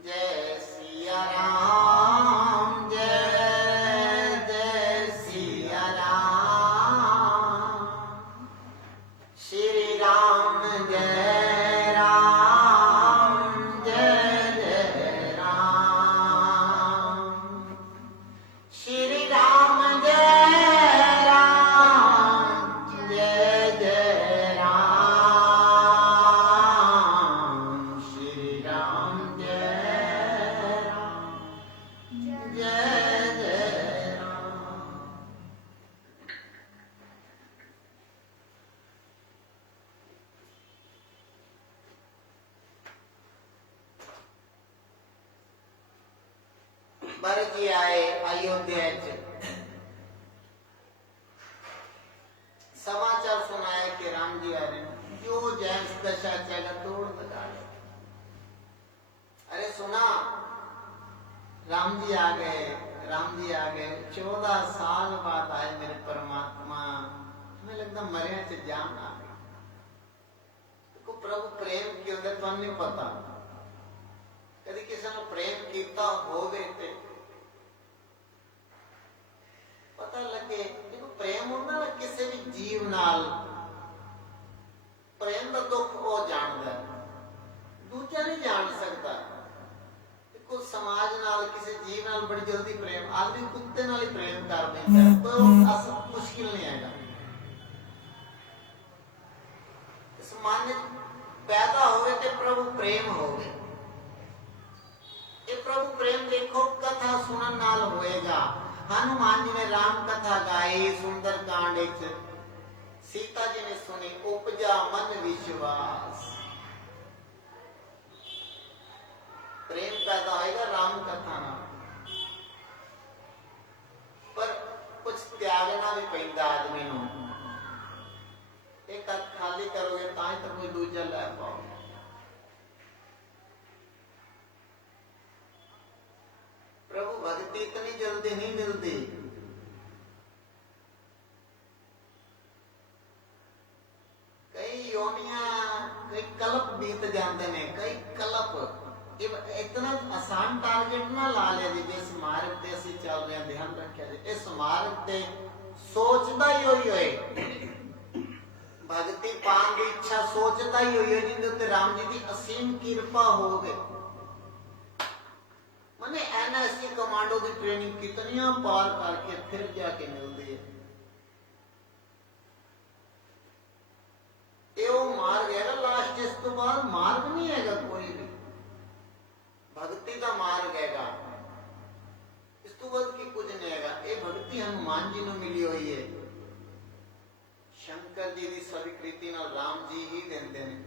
जय सिया राम जय जय सिया राम श्री राम जय राम जय जय राम श्री राम जय राम जय जय राम श्री राम जय राम भरत जी आए अयोध्या समाचार सुनाया कि राम जी आ रहे जो जैस दशा चेगा तोड़ लगा ले अरे सुना राम जी आ गए 14 साल बाद आए मेरे परमात्मा हमें लगता मरिया च जान आ गई को प्रभु प्रेम क्यों दे तो नहीं पता कभी किसी ने प्रेम किया होवे ते पता लगे देखो प्रेम होना ना किसी भी जीव नाल प्रेम का दुख वो जानता दूजा नहीं जान सकता देखो समाज नाल किसी जीव नाल बड़ी जल्दी प्रेम आदमी कुत्ते नाल ही प्रेम कर देता है तो असल मुश्किल नहीं आएगा इस मान्य पैदा होवे ते प्रभु प्रेम होवे ये प्रभु प्रेम देखो कथा सुनन नाल होएगा हनुमान जी ने राम कथा गाई सुंदर कांड सीता जी ने सुनी उपजा मन विश्वास प्रेम पैदा होएगा राम कथा ना पर कुछ त्यागना भी पैदा आदमी नो एक हाथ खाली करोगे ताई तो कोई दूजा लै पाओगे प्रभु भक्ति इतनी जल्दी नहीं मिलती कई योनियां कई कल्प बीत जाते हैं कई कल्प इतना आसान टारगेट ना ला ले जिस मार्ग पे असि चल रहे हैं ध्यान रखिए इस मार्ग पे सोचता ही होए भक्ति पान की इच्छा सोचता ही होए जिंदे उत्ते राम जी की असीम कृपा हो गई मैंने एनएससी कमांडो की ट्रेनिंग कितनी पार करके फिर जाके मिलती है ये वो मार्ग है लास्ट इस तो बाद मार्ग नहीं है कोई भी भक्ति का मार्ग है इस तो बाद की कुछ नहीं है ये भक्ति हनुमान जी ने मिली हुई है शंकर जी की स्वीकृति ना राम जी ही देते हैं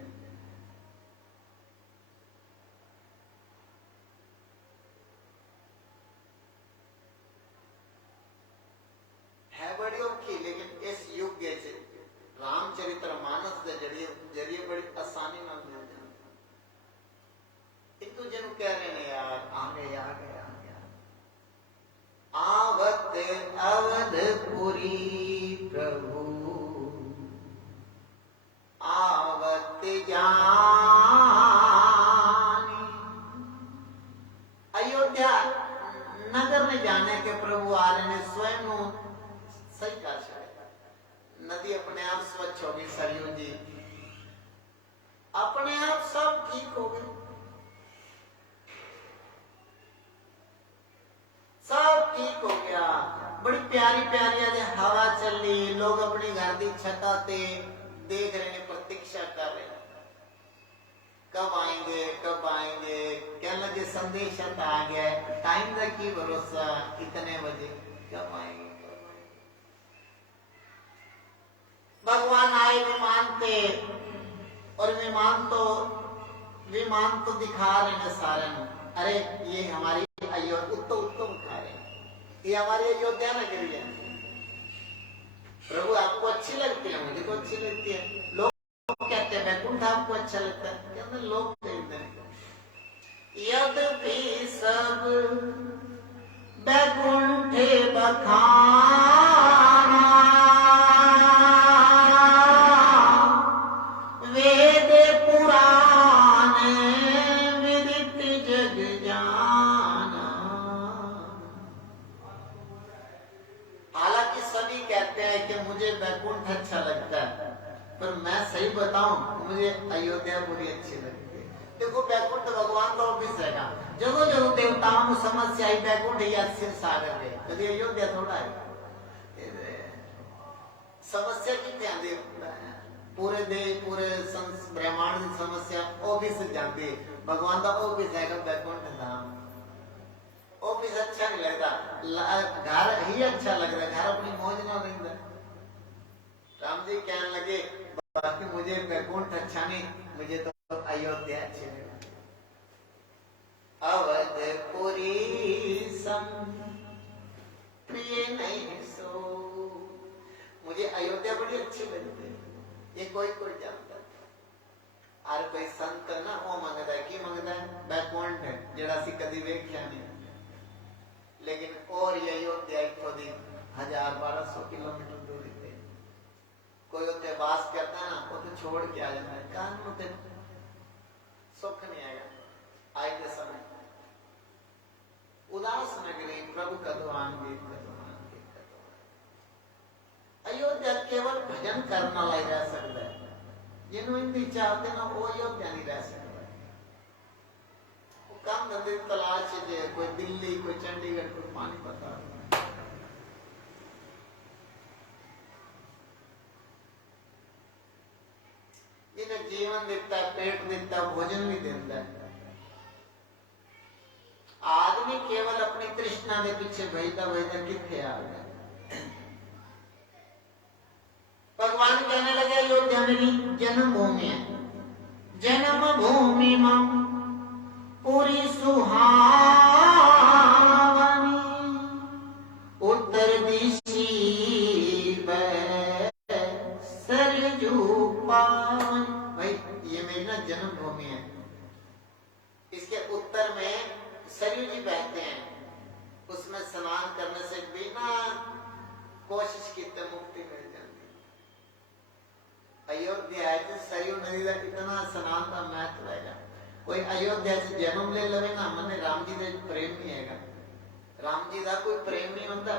बड़ी औखी लेकिन इस युग रामचरित्र मानस के जरिए बड़ी आसानी नाल मिल जाती एक दूजे कह रहे हैं यार आ गए आवत अवधपुरी प्रभु आवत जानी अयोध्या नगर में जाने के प्रभु आ रहे हैं स्वयं सही कहा नदी अपने आप स्वच्छ हो गई सरयू जी अपने आप सब ठीक हो गए सब ठीक हो गया बड़ी प्यारी प्यारी आज हवा चल रही लोग अपने घर की छत ते देख रहे हैं प्रतीक्षा कर रहे हैं कब आएंगे कहने लगे संदेश आ गया है, टाइम का की भरोसा, कितने बजे कब आएंगे। भगवान आए विमान पे, और विमान तो दिखा रहे हैं सारे में, अरे ये हमारी अयोध्या, उत्तम खा रहे हैं, ये हमारी अयोध्या नगरी है। प्रभु आपको अच्छी लगती है, मुझे तो अच्छी लगती है। लोग कहते हैं वैकुंठ आपको अच्छा लगता है, कहते लोग कहते हैं यद्यपि सब वैकुंठे बखाना, वेद पुराण विदित जग जाना। हालांकि सभी कहते हैं कि मुझे वैकुंठ अच्छा लगता है, पर मैं सही बताऊं, मुझे अयोध्या पूरी अच्छी लगती है। देखो वैकुंठ भगवान का ऑफिस है ना, जगह जगह देवताओं को समस्या आई, वैकुंठ या सागर है, कभी अयोध्या थोड़ा है। समस्या की ध्यान दे, पूरे देश पूरे ब्रह्मांड की समस्या ऑफिस जाती है, भगवान का ऑफिस है वैकुंठ धाम। ऑफिस अच्छा नहीं लगता, घर ही अच्छा लगता है, घर अपनी मौज ना रहता। राम जी कहने लगे बाकी मुझे वैकुंठ अच्छा नहीं, मुझे तो अयोध्या अच्छी लगी। अवधपुरी सम प्रिय नहीं सो, मुझे अयोध्या बड़ी अच्छी लगती है, ये कोई जानता है। और कोई संत ना वो मंगता है, की मंगता है, वैकुंठ है जेड़ा सी कदी वेख्या नहीं, लेकिन और ये अयोध्या इतों दी 1000-1200 किलोमीटर दूरी पे कोई उत्ते वास करता है ना, वो तो छोड़ के आ जाता है, कान में सुख नहीं आएगा। आज के समय उदास नगरी प्रभु कदवान अयोध्या केवल भजन करना लाई रह सकता है, जिन्होंने नहीं चाहते ना वो अयोध्या नहीं रह सकता। वो काम धंधे तलाश है, कोई दिल्ली, कोई चंडीगढ़, कोई पानीपत। जिन्हें जीवन देता है, पेट देता है, भोजन भी देता है। आदमी केवल अपनी तृष्णा के पीछे भजता कितने आ गया। भगवान कहने लगे अयोध्या मेरी जन्मभूमि है, जन्म भूमि मां पूरी सुहावनी, उत्तर दिशी सरजू पावन। भाई ये मेरी ना जन्मभूमि है, इसके उत्तर में सरयू जी बहते हैं, उसमें स्नान करने से बिना कोशिश की मुक्ति मिल जाती। अयोध्या है तो सरयू नदी का कितना स्नान का महत्व है। कोई अयोध्या से जन्म ले लवे ना, मने राम जी का प्रेम नहीं है। राम जी का कोई प्रेम नहीं होता,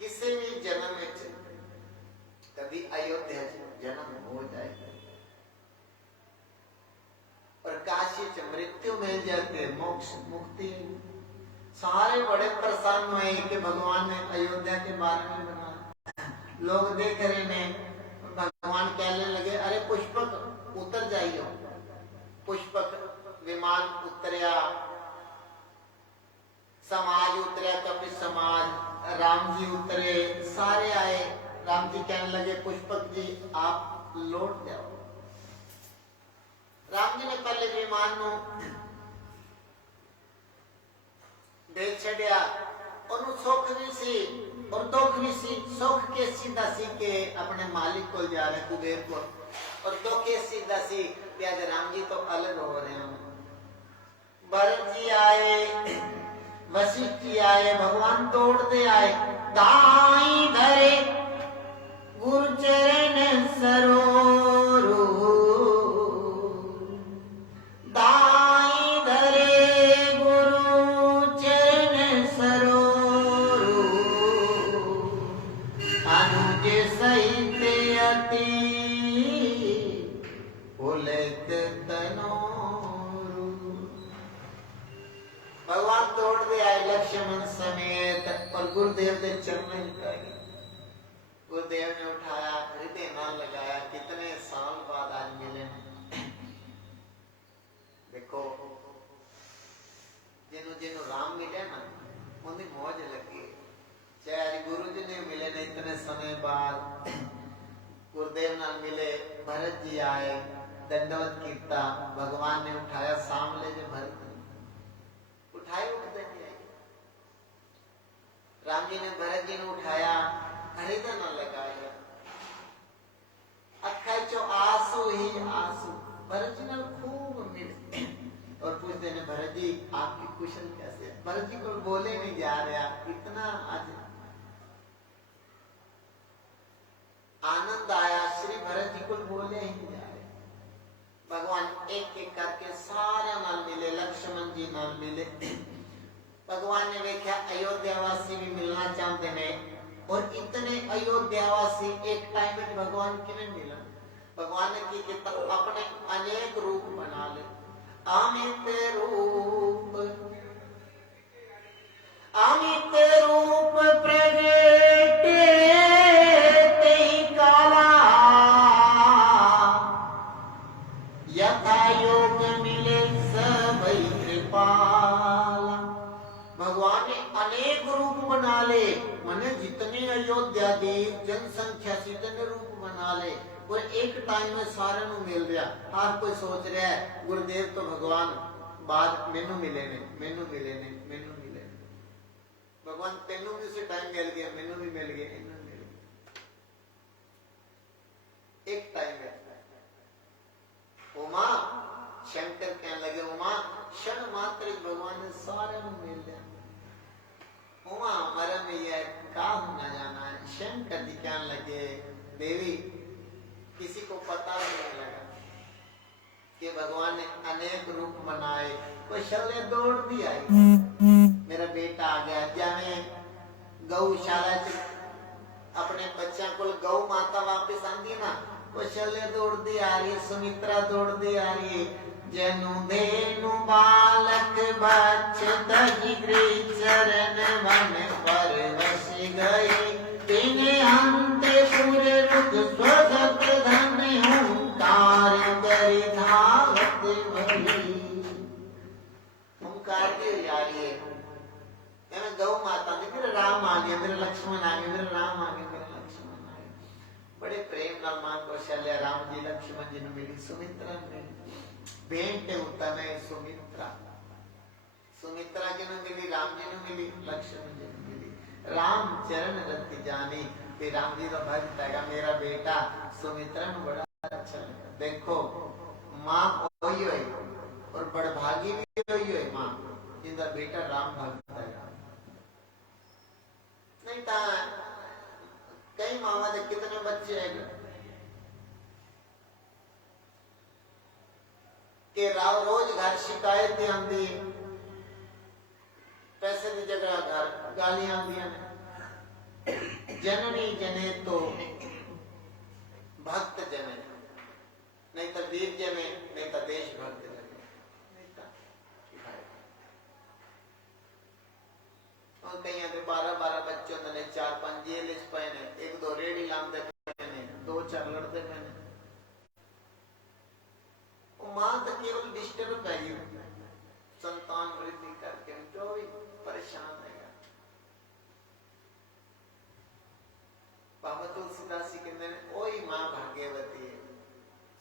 किसी भी जन्म में कभी अयोध्या जन्म हो जाए और काशी से मृत्यु मिल जाती, मोक्ष मुक्ति। सारे बड़े प्रसन्न हुए कि भगवान ने अयोध्या के बारे में बना। लोग देख रहे ने, भगवान कहने लगे अरे पुष्पक उतर जाइयो। पुष्पक विमान उतरिया, समाज उतरिया, कपि समाज, राम जी उतरे, सारे आए। राम जी कहने लगे पुष्पक जी आप लौट जाओ। राम जी ने पहले विमान को दे छड़िया और सुख भी सी और दुख भी सी। सुख के सीधा सी के अपने मालिक को जा रहे कुबेर को, और दुख के सीधा सी कि आज राम जी तो अलग हो रहे हैं। भरत जी आए, वशिष्ठ जी आए, भगवान दौड़ते आए, दाई धरे गुरु चरण सरोरू, दाई धरे गुरु चरण सरोरू, अनुज सहित अति उलट तनोरू। भगवान दौड़ते आए लक्ष्मण समेत और गुरुदेव के चरण झुकाए। गुरुदेव ने उठाया, हृदय न लगाया। कितने साल बाद आज मिले। देखो उन्हें मौज लगी। चाहे गुरु जी ने मिले ने इतने समय बाद, गुरुदेव नाल मिले, भरत जी आए, दंडवत कीता, भगवान ने उठाया, सामने जो भरत उठाए, उठते नहीं आई। राम जी ने भरत जी ने उठाया, हृदय न लगाया, अखा चो आंसू ही आंसू। भरत जी ने खूब मिले और पूछते ने, भरत जी आपकी कुशल कैसे? भरत जी को बोले नहीं जा रहा, इतना आज आनंद आया, श्री भरत जी को बोले ही नहीं जा रहे। भगवान एक एक करके सारे नाल मिले, लक्ष्मण जी नाल मिले। भगवान ने देखा अयोध्यावासी भी मिलना चाहते ने, और इतने अयोध्यावासी एक टाइम में भगवान किवें मिला? भगवान ने की अपने अनेक रूप बना ले। अमित रूप, अमित रूप प्रगटे तेई काला, यथा योग मिले सबई कृपाला। भगवान ने अनेक रूप बना ले, माने जितने अयोध्या की जनसंख्या से इतने रूप बना ले, और एक टाइम में सारे नु मिल रहा। हर कोई सोच रहा है गुरुदेव तो भगवान बाद मेनू मिले ने, मेनू मिले ने, मेनू मिले ने। भगवान तेनू भी उसी टाइम मिल गया, मेनू भी मिल गया, इन्होंने मिल गया। एक टाइम में उमा शंकर कहने लगे, उमा क्षण मात्र भगवान ने सारे नु मिल लिया। उमा हमारा में यह काम न जाना है। शंकर जी कहने लगे, देवी किसी को पता नहीं लगा कि भगवान ने अनेक रूप बनाए। कौशल्य दौड़ भी आई, मेरा बेटा आ गया। जाने गौशाला अपने बच्चा को गौ माता वापस आंदी ना, कौशल्य दौड़ती आ रही है, सुमित्रा दौड़ती आ रही है। जनु धेनु बालक बच्च दही चरण मन पर वस गई, तिने अंते पूरे रुख स्वगत धन हुंकार करि धावत भई। हुंकार की आ रही है, मैं गौ माता ने, मेरे राम आ गए, मेरे लक्ष्मण आ गए, मेरे राम आ गए, मेरे लक्ष्मण आ गए। बड़े प्रेम नाल मां कौशल्या राम जी लक्ष्मण जी ने मिली, सुमित्रा ने भेंट उतने सुमित्रा, सुमित्रा जी ने मिली, राम जी ने मिली, लक्ष्मण जी ने मिली। राम चरण रति जानी, फिर राम जी का भक्त है मेरा बेटा। सुमित्रा ने बड़ा अच्छा लगा। देखो माँ वही हुई और बड़भागी भी वही हुई माँ जिनका बेटा राम भक्त है। नहीं था कई मामा दे कितने बच्चे हैं कि रोज घर शिकायतें आंदी, पैसे की जगह घर गालियां आंदियां ने। जननी जने तो भक्त जने, नहीं तो वीर जने, नहीं तो देश भक्त जने। और कहीं 12-12 बच्चों ने 4-5 जेल पे ने, 1-2 रेडी लांदे पे ने, 2-4 लड़ते पे ने। मां तो केवल डिस्टर्ब है, संतान वृद्धि करके जो भी परेशान है। बाबा तुलसीदास जी कहते हैं, ओही मां भाग्यवती है,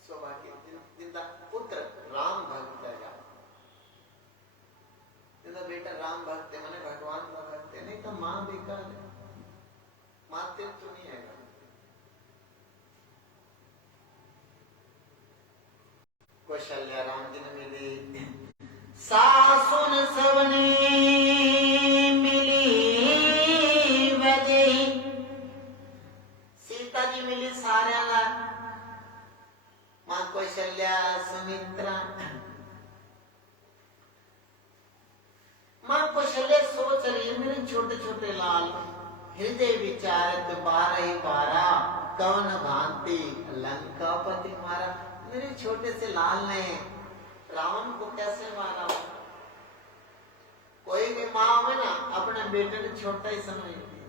सौभाग्य जिनका पुत्र राम भक्त है, जिनका बेटा राम भक्त है, माने भगवान का भक्त है। नहीं तो मां बेकार है, मां तीर्थ नहीं है। कौशल्या राम जी ने मिली, सासुन सवनी मिली वजही, सीता जी मिली सारे ला, मां कौशल्या सुमित्रा। मां कौशल्या सोच रही है, मेरे छोटे छोटे लाल हृदय विचारत 12 कौन भांति लंकापति मारा। मेरे छोटे से लाल ने रावण को कैसे मारा? कोई भी मां हो ना अपने बेटे को छोटा ही समझती।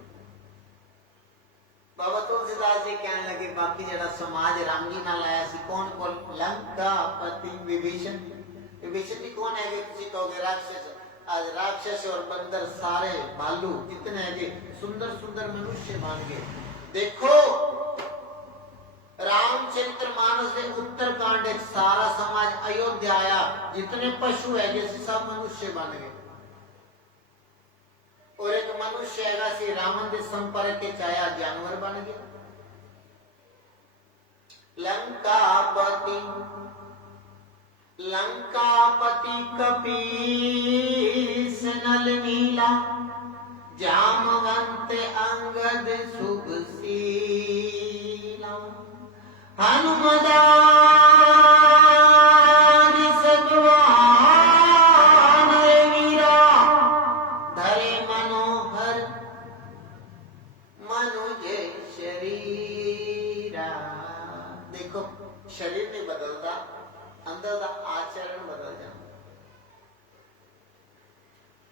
बाबा तुलसीदास जी कहने लगे, बाकी जरा समाज राम जी ना लाया सी कौन कौन? लंकापति विभीषण। विभीषण जी कौन है? किसी कहोगे राक्षस, आज राक्षस और बंदर सारे भालू कितने हैं कि सुंदर सुंदर मनुष्य मान गए। देखो रामचरित्र मानस में उत्तरकांड एक सारा समाज अयोध्या आया, जितने पशु है जैसे सब मनुष्य बन गए। और एक मनुष्य है श्री रामन संपर्क के छाया जानवर बन गया। लंकापति कपीस नल नीला, जामवंत अंगद शुभशीला, हनुमदादि सद्वान वीरा, धरे मनोहर मनुज शरीरा। देखो शरीर नहीं बदलता, अंदर का आचरण बदल जाता।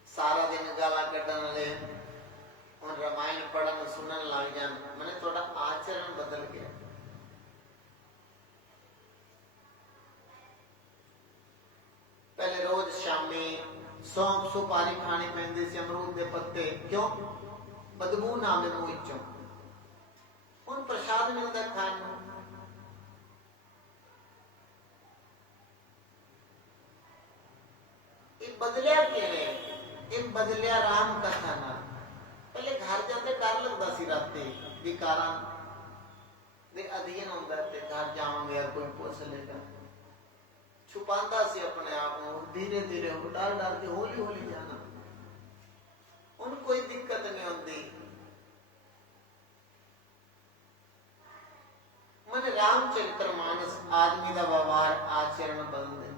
सारा दिन गाला कटन ले और रामायण पढ़न सुनन लग जान, मैंने थोड़ा आचरण बदल गया। पहले रोज शामी सौंफ सुपारी खानी पैंदी सी, अमरूद के पत्ते, क्यों? बदबू ना आवे मुंह चों। उन प्रसाद मिलता खाने। बदलिया बदलिया राम कथा ना। पहले घर जाते डर लगता सी राते विकारा दे अधीन होंदा ते घर जाऊंगे यार कोई पूछ लेगा, छुपांदा सी अपने आप को। धीरे धीरे डर डर के हौली हौली जाना, उन कोई दिक्कत नहीं होती। मन रामचरित्र मानस आदमी का व्यवहार आचरण बदल देते।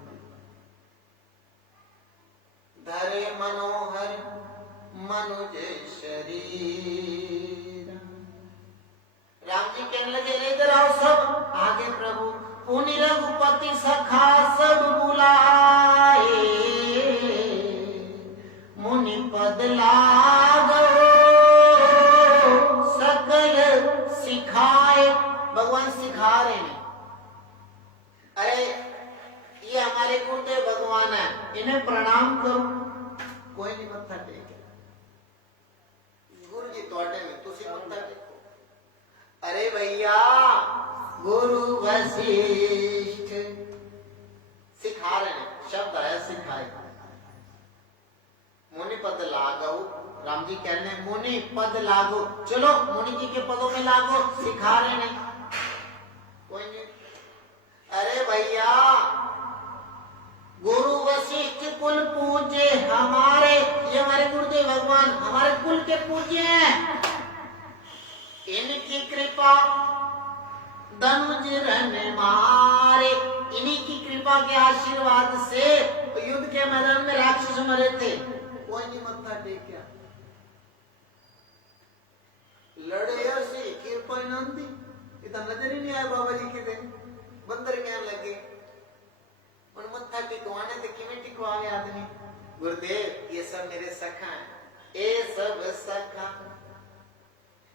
धरे मनोहर मनुज शरीर। राम जी कहने लगे इधर आओ सब आगे प्रभु। पुनि रघुपति सखा सब बुलाए, मुनि पद लागो सकल सिखाए। भगवान सिखा रहे हैं। अरे ये हमारे गुरुदेव भगवान है, इन्हें प्रणाम करो। कोई नहीं मत्था टेके। गुरु जी तोड़े में तुसी मत्था टेको। अरे भैया गुरु वशिष्ठ सिखा रहे हैं, शब्द आया सिखाए। मुनि पद लागो, राम जी कह रहे हैं मुनि पद लागो। चलो मुनि जी के पदों में लागो, सिखा रहे हैं। कोई नहीं। अरे भैया गुरु वशिष्ठ कुल पूज्य हमारे, ये हमारे गुरुदेव भगवान हमारे कुल के पूज्य हैं। इनकी कृपा धनुज रन मारे। इन्हीं की कृपा के आशीर्वाद से युद्ध के मैदान में राक्षस मरे थे। कोई नहीं मत्था टेकिया, लड़े ऐसी कृपा नंदी। इतना नजर ही नहीं आया बाबा जी के दिन। बंदर कहने लगे और मत्था टिकवाने तो किमें टिकवावे आदमी। गुरुदेव ये सब मेरे सखा हैं, ए सब सखा,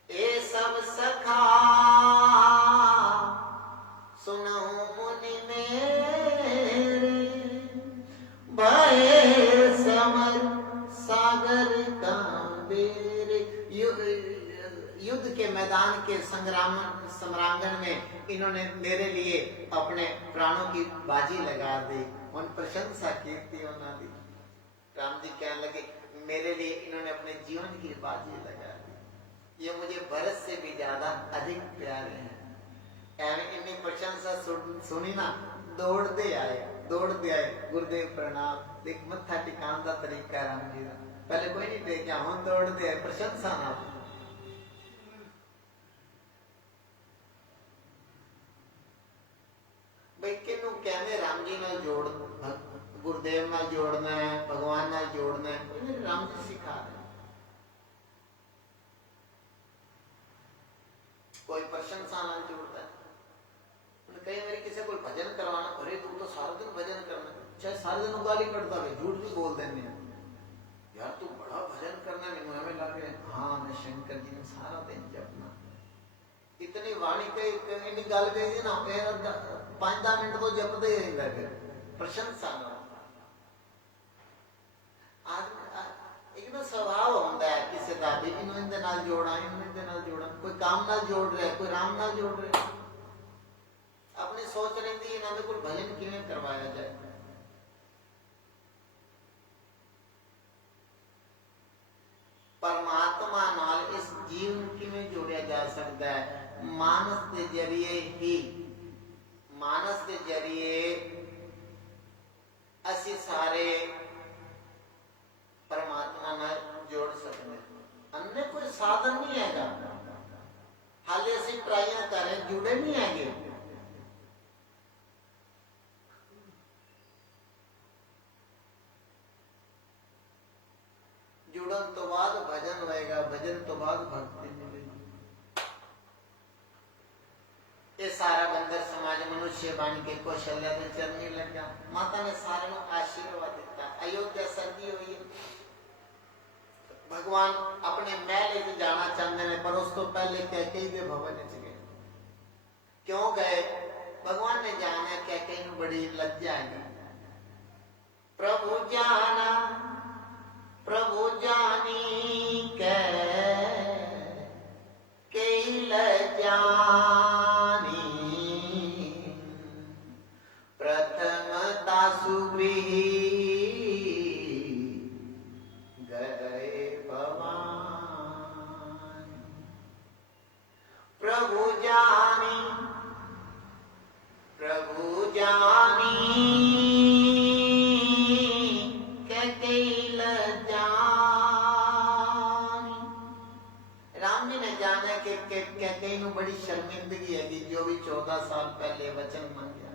ए सब सखा सुनो मुनि मेरे, भय समर सागर का बेरे। युद्ध के मैदान के सम्रांगण में इन्होंने मेरे लिए अपने प्राणों की बाजी लगा दी। उन प्रशंसा कीर्ति उन्होंने। राम जी कहने लगे मेरे लिए इन्होंने अपने जीवन की बाजी लगा दी। ये मुझे भरत से भी ज्यादा अधिक प्यारे हैं। इनकी प्रशंसा सुनी ना, दौड़ते आए गुरुदेव प्रणाम। देख मत्था टिकान का तरीका राम जी का। पहले कोई नहीं टेकिया, हम दौड़ते आए प्रशंसा ना। किनू कहने राम जी नाल जोड़, गुरुदेव नाल जोड़ना है, भगवान नाल जोड़ना है, राम जी सिखा रहे। कोई प्रशंसा नाल जोड़ता है। कई बार किसी को भजन करवाना, अरे तू तो सारा दिन भजन करना, चाहे सारे दिन गाली कटता है, झूठ भी बोल देने यार तू बड़ा भजन करना। नहीं हमें लगे हाँ मैं शंकर जी ने सारा दिन जपना। इतनी वाणी कही गल कही ना, 5-10 मिनट तो जपते ही रहता है। प्रशंसा ना आदमी नाल जोड़ा, इन्ने दे नाल जोड़ा। कोई काम नाल जोड़ रहा है, कोई राम नाल जोड़ रहा है। अपनी सोच रही इन्हां दे कोल भजन किवें करवाया जाए। परमात्मा नाल इस जीव किवें जोड़िया जा सकता है? मानस के जरिए ही, मानस के जरिए असी सारे परमात्मा नाल जोड़ सकते हैं। अन्य कोई साधन नहीं हैगा। हाले असी ट्राइयां कर रहे, जुड़े नहीं हैगे। जुड़न तो बाद भजन होएगा, भजन तो बाद भक्ति मिलेगी। ये सारा बंदर समाज मनुष्य बन के कौशल्या के चरनी लग गया। माता ने सारे को आशीर्वाद दिता। अयोध्या सर्दी हुई है। भगवान अपने महल में जाना चाहते हैं, पर उस तो पहले कैकेयी के भवन च गए। क्यों गए? भगवान ने जाना कैकेयी को बड़ी लज्जा है। प्रभु जाना प्रभु जानी कई लजानी, प्रथमता सुगृही गए भवान। प्रभु जानी प्रभु जानी कैकेयी को बड़ी शर्मिंदगी है कि जो भी 14 साल पहले वचन मान गया।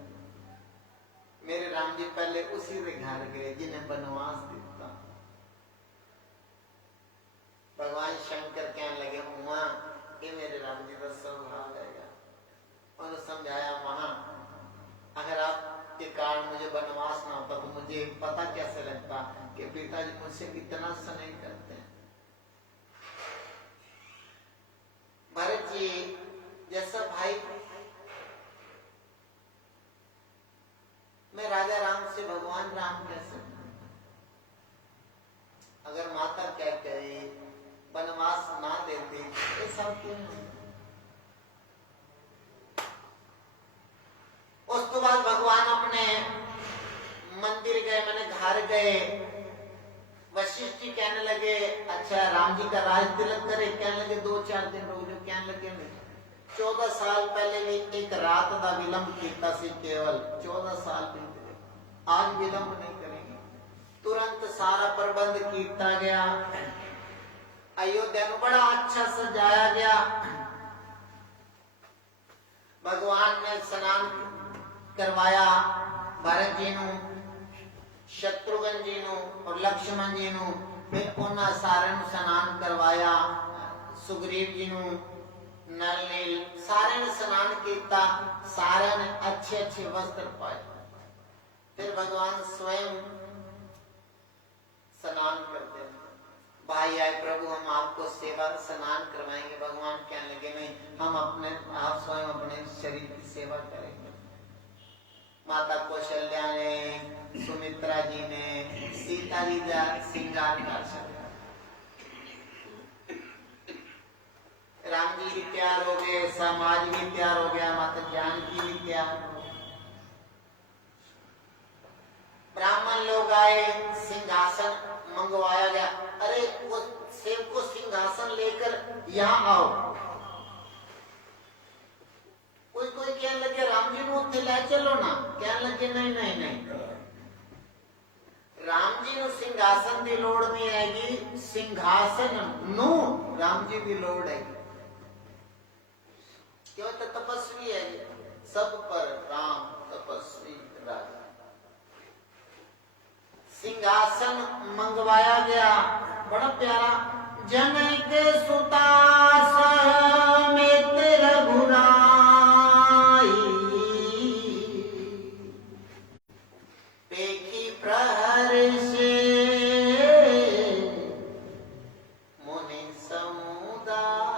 मेरे राम जी पहले उसी के घर गए जिन्हें बनवास दिता। भगवान शंकर कहने लगे, उमा ये मेरे राम जी का स्वभाव रहेगा। उन्होंने समझाया, वहां अगर आपके कारण मुझे बनवास ना होता तो मुझे पता कैसे लगता कि पिताजी मुझसे कितना स्नेह करते हैं। भरत जी जैसा भाई, मैं राजा राम से भगवान राम कैसे? अगर माता क्या कहे बनवास ना देती, ये सब क्यों? उस तो बाद भगवान अपने मंदिर गए, मैंने घर गए। वशिष्ठ जी कहने लगे, अच्छा राम जी का राज तिलक करे। कहने लगे 2-4 दिन रुक जाओ। कहने लगे नहीं, 14 साल पहले भी एक रात का विलंब किया सी, केवल 14 साल बीत गए। आज विलंब नहीं करेंगे। तुरंत सारा प्रबंध किया गया। अयोध्या को बड़ा अच्छा सजाया गया। भगवान ने स्नान करवाया भरत जी को, शत्रुघ्न जी को और लक्ष्मण जी को। फिर उन्होंने सारे स्नान करवाया। सुग्रीव जी को, नल नील सारे ने स्नान किया। सारे ने अच्छे अच्छे वस्त्र पाए। फिर भगवान स्वयं स्नान करते हैं। भाई आए, प्रभु हम आपको सेवा स्नान करवाएंगे। भगवान कहने लगे, नहीं, हम आप स्वयं अपने शरीर की सेवा करेंगे। माता कौशल्या ने, सुमित्रा जी ने, सीता जी का श्रृंगार कर सके। राम जी भी तैयार हो गए, समाज भी तैयार हो गया, माता जानकी भी तैयार हो गई। ब्राह्मण लोग आए, सिंहासन मंगवाया गया। अरे वो सेव को सिंहासन लेकर यहाँ आओ। कोई कोई कहने लगे, राम जी को ले चलो ना। कहने लगे, नहीं नहीं नहीं, राम जी को सिंहासन की लोड़ नहीं आएगी, सिंहासन नो राम जी की लोड़ है। क्यों? तो तपस्वी है, सब पर राम तपस्वी राजा। सिंहासन मंगवाया गया, बड़ा प्यारा। जनक सुता समेत रघुराई, पेखी प्रहर से मुनि समुदाय।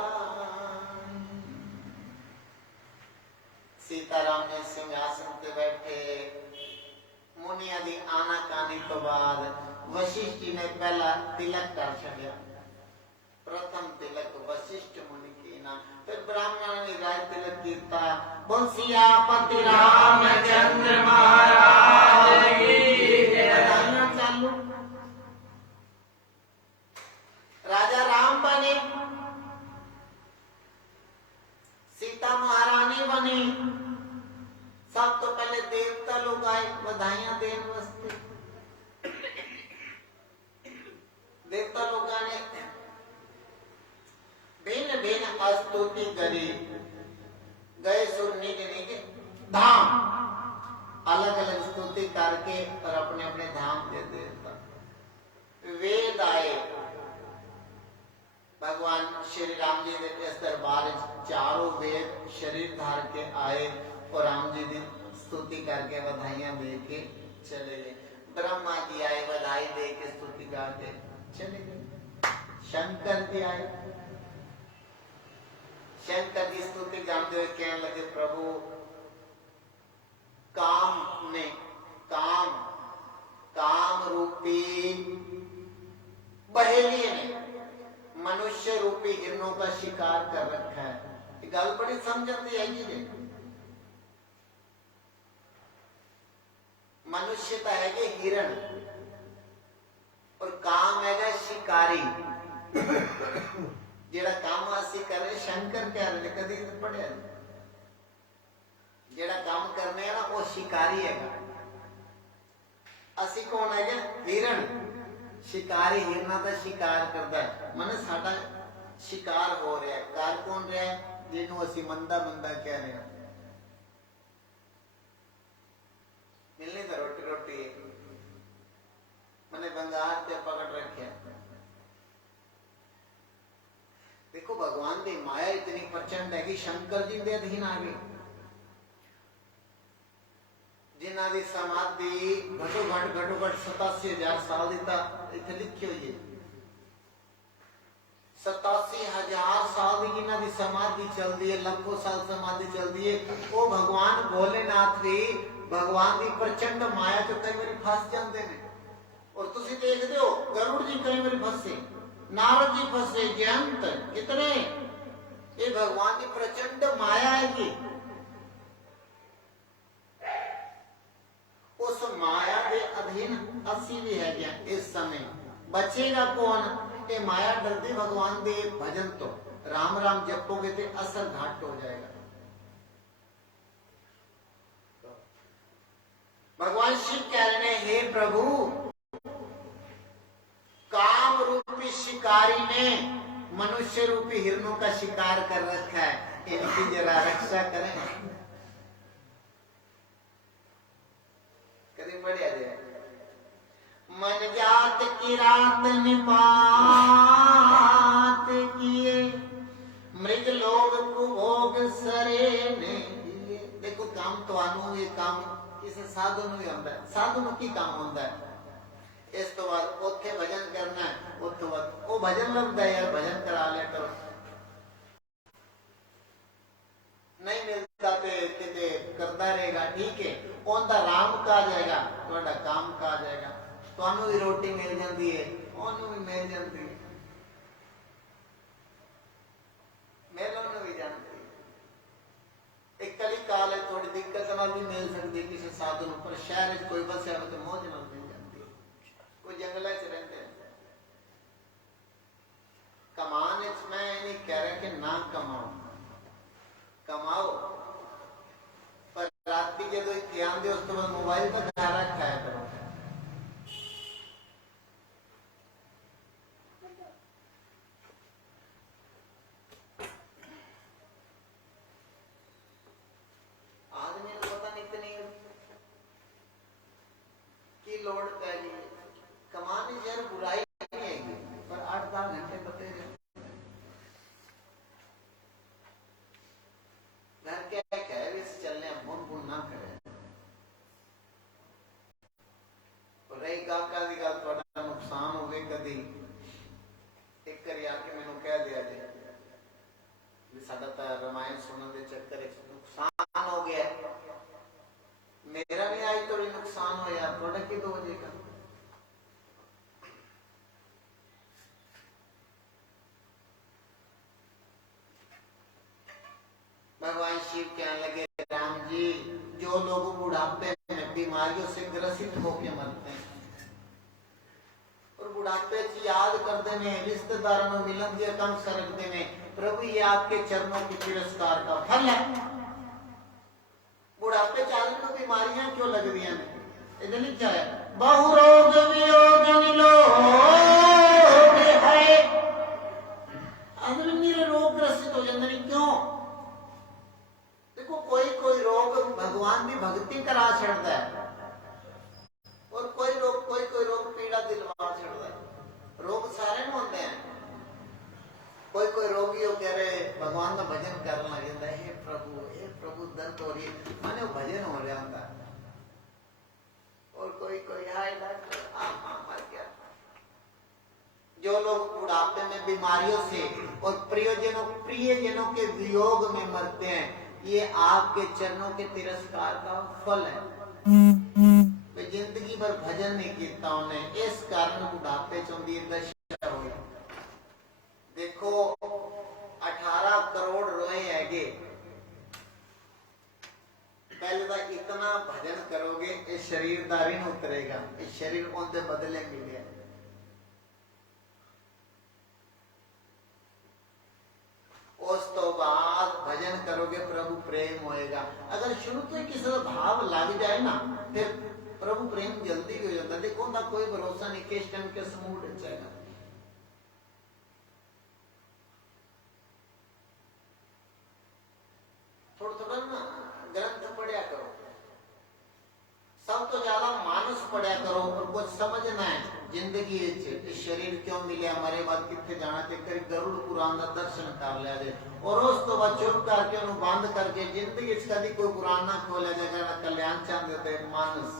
सीताराम ने सिंहासन पे बैठे। मुनि आदि आना कानी तो बाद वशिष्ठ जी ने पहला तिलक कर छड़िया। प्रथम तिलक वशिष्ठ मुनि कीना। फिर ब्राह्मण ने राय तिलक कीता। बोल सियापति रामचंद्र महाराज की बधाइयां चालू। राजा राम बने, सीता महारानी बनी। सब तो पहले देवता लोग आए बधाइयां देने वास्ते। देवता लोग ने भिन्न भिन्न स्तुति करी। गए सुनने के लिए धाम अलग अलग स्तुति करके और अपने अपने धाम दे देता। वेद आए, भगवान श्री राम जी ने इस दरबार चारों वेद शरीर धार के आए और राम जी ने स्तुति करके बधाइयां दे के चले गए। ब्रह्मा जी आए, बधाई दे के स्तुति गा के चले गए। शंकर जी आए, शंकर जी स्तुति गाते हुए कहने लगे, प्रभु काम रूपी बहेली ने मनुष्य रूपी हिरणों का शिकार कर रखा है। गल बड़ी समझती है जी। मनुष्यता है कि हिरण और काम है शिकारी। जेड़ा काम असी कर रहे शंकर कह रहे कभी तो पढ़िया। जेड़ा काम करने है ना वो शिकारी है। असी कौन है हिरण। शिकारी हिरना का शिकार करता है। मन साडा शिकार हो रहा है। कार कौन रहा है जिन्हों असी मंदा मंदा कह रहे हैं। मिलनी तो रोटी रोटी मैंने बंगाल से पकड़ रखे। देखो भगवान की माया इतनी प्रचंड है कि शंकर जी के अधीन आ गए। जिन्हों की समाधि घटो घट 87,000 साल इतने लिखी हुई है। 87,000 साल की जिन्हों की समाधि चलती है, लाखों साल समाधि चलती है। वो भगवान भोलेनाथ भी भगवान की प्रचंड माया तो कई बार फस जाते हैं। और तुम देखते हो गरुड़ जी कई बार फसे, नारद जी फसे, जयंत कितने। ये भगवान की प्रचंड माया है कि उस माया के अधीन असी भी है क्या। इस समय बचेगा कौन। ये माया डरती भगवान के भजन तो राम राम जपोगे तो असर घाट हो जाएगा। भगवान शिव कह रहे हैं, हे प्रभु काम रूपी शिकारी ने मनुष्य रूपी हिरणों का शिकार कर रखा है। इनकी जरा रक्षा करें। कभी बढ़िया जाए। मन जात की रात निपात किए, मृग लोग कुभोग सरे ने। देखो काम तो आनू ये काम किसी साधु में होता है। साधु में की काम होता है। इस तो बाद उठे भजन करना है। उस तो बाद वो भजन लगता है यार, भजन करा लिया करो। नहीं मिलता तो किते करता रहेगा, ठीक है। उनका राम का आ जाएगा, थोड़ा काम का आ जाएगा। ਤੁਹਾਨੂੰ भी रोटी मिल जाती है, ਉਹਨੂੰ भी मिल जाती है, मेलों में भी जाती है। एक कली काल है, थोड़ी दिक्कत भी मिल सकती है किसी साधु पर। शहर में कोई बस है तो मौज में मिल जाती है। कोई जंगल से रहते हैं। कमाने मैं नहीं कह रहा कि ना कमाओ, कमाओ, पर रात की जो ध्यान दे उस तो मोबाइल का घर रखा है करो। आदमी को पता नहीं इतनी कि शिव कहने लगे राम जी, जो लोग बुढ़ापे में बीमारियों से ग्रसित होकर मरते हैं और बुढ़ापे की याद करते ने, रिश्तेदारों में मिलन के कम सरकते ने, प्रभु ये आपके चरणों की तिरस्कार का फल है। बुढ़ापे चालन को बीमारियां क्यों लग रही हैं? इधर लिखा है बहु रोग वियोग निरोग है। मेरे रोग ग्रसित हो जाते हैं क्यों? देखो कोई कोई रोग भगवान की भक्ति करा छड़ता है और कोई रोग पीड़ा दिलवा छड़ता है। रोग सारे में होते हैं। कोई रोगी हो कह रहे भगवान का भजन करने लग जाता है, हे प्रभु दर्द हो रही है, माने वो भजन हो रहा होता है। और कोई हाय मर गया। जो लोग बुढ़ापे में बीमारियों से और प्रियजनों के वियोग में मरते हैं, ये आपके चरणों के तिरस्कार का फल है। वे जिंदगी भर भजन नहीं किया उन्हें, इस कारण बुढ़ापे चौंदी दशा हुई। देखो 18 करोड़ रोए हैगे, पहले तो इतना भजन करोगे इस शरीर का ऋण उतरेगा, इस शरीर उनके बदले मिले। उस तो बाद भजन करोगे प्रभु प्रेम होएगा। अगर शुरू तो ही किसी का भाव लग जाए ना, फिर प्रभु प्रेम जल्दी हो जाता है। देखो ना कोई भरोसा नहीं किस टाइम के समूह जाएगा। थोड़ा ना ग्रंथ पढ़िया करो, सब तो ज्यादा मानस पढ़िया करो और कुछ समझना है जिंदगी इस शरीर क्यों मिले, हमारे बाद कितने जाना चाहिए, गरुड़ पुराण का दर्शन कर लिया जाए और उस तो बाद चुप करके उन्हें बंद करके जिंदगी कभी कोई पुराण ना खोला जाएगा, कल्याण चाहते थे मानस।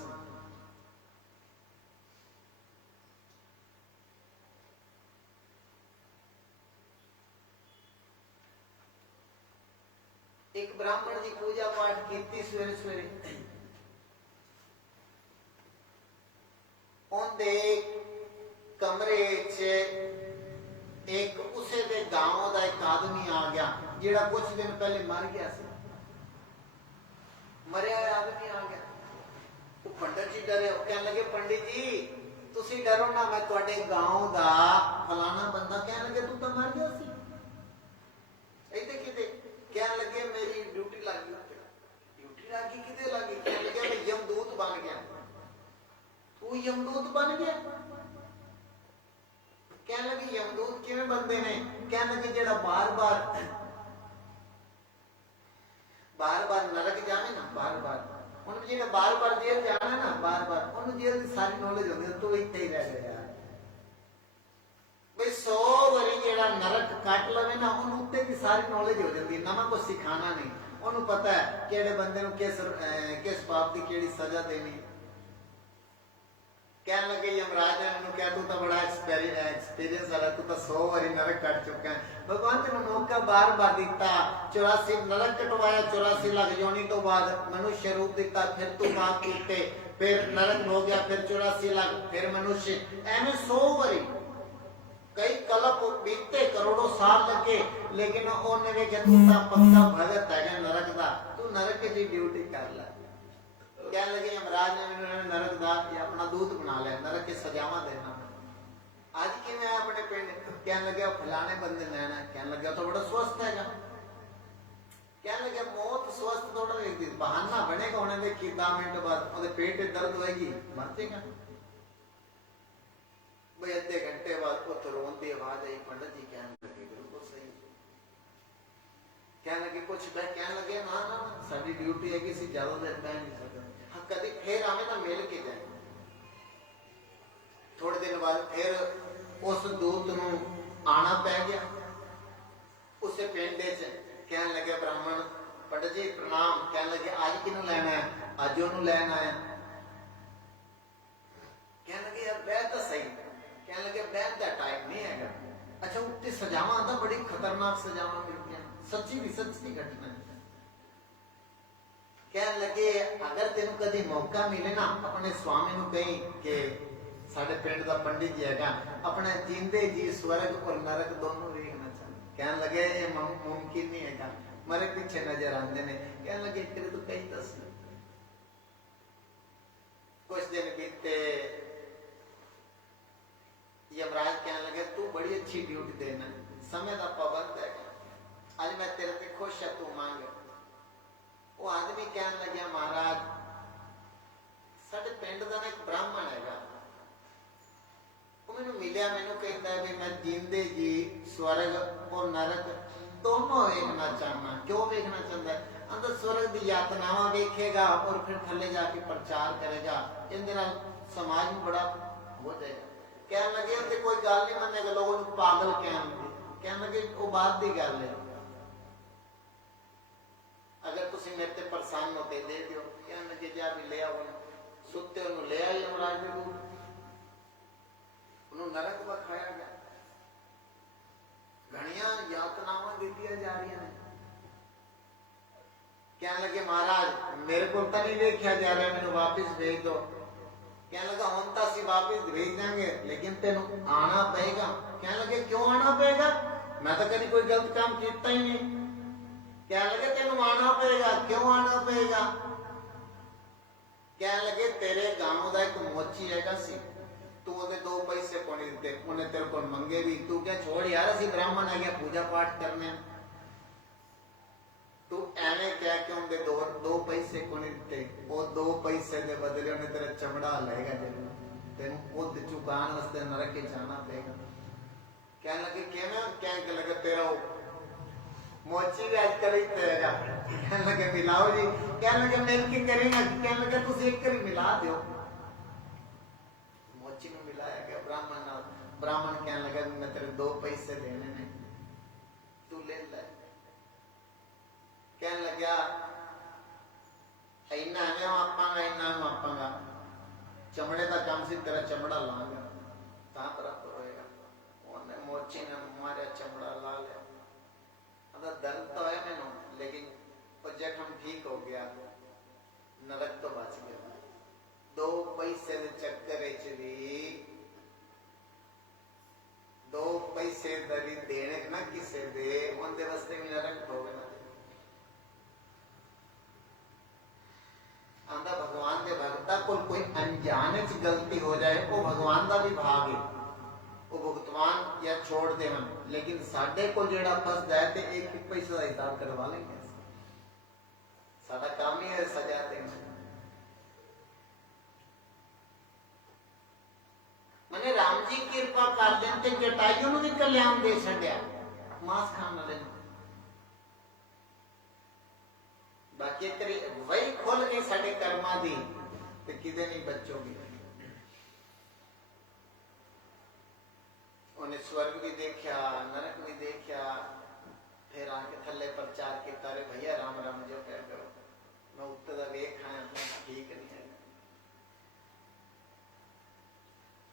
एक ब्राह्मण जी पूजा पाठ की सवेरे सवेरे, उनके कमरे एक उसे दे गांव का एक आदमी आ गया जेड़ा कुछ दिन पहले मर गया सी। मरिया आदमी आ गया, तो पंडित जी डरे, कहने लगे पंडित जी तुसी डरो ना, मैं तुहाडे गांव दा फलाना बंदा। कहने लगे तू तो मर गया सी इते किते? कहने लगे मेरी ड्यूटी लग गई। ड्यूटी लगी किते लगी? कहने लगे मैं यमदूत बन गया। तू यमदूत बन गया? कहने लगे यमदूत किवें बनदे ने? कहने लगे जेड़ा बार बार नरक जावे ना, बार उन्हें जेड़ा बार जेल जाना ना, बार उन्हें जेल की सारी नॉलेज होती है। तू इत्थे ही रह गया भाई 100 वारी जेड़ा नरक काट लवे ना, उन्हें उत्ते की सारी नॉलेज हो जाती है, नवा कुछ सिखाना नहीं। उन्हें पता है केड़े बंदे नूं किस पाप की केड़ी सजा देनी। कहने लगे यमराज ने क्या तू तो बड़ा एक्सपीरियंस वाला, तू तो 100 बारी नरक कट चुका है। भगवान तेन मौका बार दिता, 84 नरक कटवाया, 84 लाख योनि तो बाद मनुष्य रूप दिता, फिर तू पाप कीते, फिर नरक हो गया, फिर 84 लाख, फिर मनुष्य, एवं 100 बारी कई कलप बीते, करोड़ों साल लगे, लेकिन उन्हें वे तू तो पक्का भगत है नरक का, तू नरक की ड्यूटी कर ला। कहने लगे यमराज ने मैंने नरक दा अपना दूत बना लिया, नरक की सजावा देना। आज कि मैं अपने पिंड, कहने लगे फलाने बंदे लेना, कहने लगे तो बड़ा स्वस्थ है। कहने लगे मौत स्वस्थ थोड़ा देखती, बहाना बनेगा उन्हें देखी 10 मिनट बाद उन्हें पेट दर्द होएगी, मर जाएगा। भाई आधे घंटे बाद को रोन की आवाज आई, पंडित जी कहने लगे बिल्कुल सही। कहने लगे कुछ कहने लगे ना साड़ी ड्यूटी है किसी ज्यादा देर बह नहीं सकते, हाँ कभी फिर आवे ना मिल के जाए। थोड़े दिन बाद फिर उस दूत नूं आना पै गया उसे पिंड च। कहने लगे ब्राह्मण पंडित जी प्रणाम। कहने लगे आज किनू लेना है? अज ओनू लैन आया। कहने लगे यार बह तो सही। कहने लगे बहन का टाइम नहीं है। अच्छा उत्ते सजावां आंदा, बड़ी खतरनाक सजावां मिलती हैं, सच्ची भी सच्ची घटना है। कहने लगे अगर तेन कभी मौका मिले ना, अपने स्वामी नूं कहीं कि साडे पिंड दा पंडित जी हैगा, अपने जींदे जी स्वर्ग और नरक दोनों देखना चाहते। कहने लगे ये मुमकिन नहीं है। मेरे पीछे नजर आते ने, कहने लगे तेरे तो कई दस। कुछ दिन बीते, यमराज कहने लगे तू बड़ी अच्छी ड्यूटी देना, समय का पाबंद है, आज मैं तेरे पे खुश है, तू मांग। वो आदमी कहने लगे महाराज साडे पिंड दा एक ब्राह्मण हैगा, मैनू मिलिया, मैनू कहता है भी मैं जींदे जी स्वर्ग और नरक दोनों वेखना चाहना। क्यों वेखना चाहता है? अंदर स्वर्ग की यातनावां वेखेगा और फिर थले जाके प्रचार करेगा, इनके नाल समाज में बड़ा हो जाएगा। कहने लगे अंदर कोई गल नहीं मनेगा, लोगों को पागल कहने लगे वो बात की गल है, अगर तुम मेरे ते प्रसन्न होते दे दियो। कहने लगे जा भी ले आओ, सुते उन्होंने ले आई यमराज के रूप, उन्होंने नरक बखाया गया, घड़ियां यातनावां दीतियां जा रही हैं। कहने लगे महाराज मेरे को तो नहीं देखा जा रहा, मैंने वापिस भेज दो। कहने लगा हम तो असं वापिस भेज देंगे, लेकिन तेन आना पेगा। कहने लगे क्यों आना पेगा, मैं तो कभी कोई गलत काम किया ही नहीं। कहने लगे तेन आना पेगा, क्यों आना पेगा? कहने लगे तेरे गांव का एक मोची है सी, तू ओदे 2 पैसे को नहीं दिते, उन्हें तेरे को मंगे भी, तू क्या छोड़ यार असि ब्राह्मण है क्या पूजा पाठ करने, तू एवं क्या कि उनके 2 पैसे को नहीं दिते, वो 2 पैसे के बदले उन्हें तेरा चमड़ा लेगा, तेन खुद चुकाने वास्ते नरक के जाना पेगा। कहने लगे कहने लगे तेरा मोची भी आजकल ही तेरा। कहने लगे मिलाओ जी। कहने लगे मिल के करेंगे। कहने लगे तुम एक करी मिला दो। मोची में मिलाया गया ब्राह्मण नाल। ब्राह्मण कहने लगा मैं तेरे 2 पैसे देने ने, तू ले ले। कहने लगा इन्ना मैं मापांगा, इन्ना मैं मापांगा, चमड़े का काम से तेरा चमड़ा लांगा ता बराबर होएगा। उन्हें मोची ने मारे चमड़ा ला लिया। दर्द तो है मैनू, लेकिन वो जख्म ठीक हो गया, नरक तो बच गया। 2 पैसे के चक्कर भी 2 पैसे दरी देने ना किसे दे, उनके वास्ते भी नरक हो गया। आंदा भगवान के भक्ता को कोई अनजाने च गलती हो जाए, वो भगवान का भी भाग है, वो भुगतवान या छोड़ देवन, लेकिन साडे को जेड़ा फस जाए तो 1 पैसे का हिसाब करवा लेंगे। साडा काम ही है सजा देना। मैंने राम जी कृपा कर देते जटाइयों को भी कल्याण दे छड़िया, मांस खाने वाले बाकी करी वही खोल के साडे कर्मा दी तो किदे नहीं बचोगी। उन्हें स्वर्ग भी देखा, नरक भी देखा, फिर आके थले प्रचार किया, अरे भैया राम राम जो कह करो, मैं उत्तर का वेख आया ठीक नहीं है।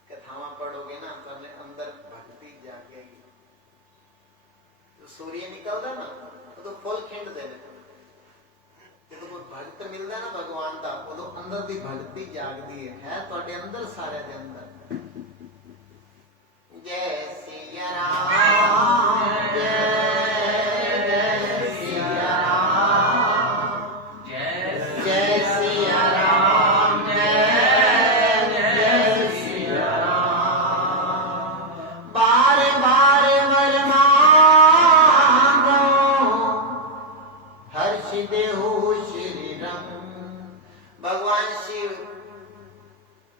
कथावां पढ़ोगे ना तो अंदर भक्ति जागेगी। तो सूर्य निकलता ना तो फुल खिंड देने, जो कोई भक्त मिलता ना भगवान का, वो अंदर की भक्ति जागती है तो अंदर सारे दे अंदर। जय सिया राम, जय सिया राम, जय सिया राम, जय सिया राम। बार बार वर मांगो, हर्ष देहु श्री राम। भगवान शिव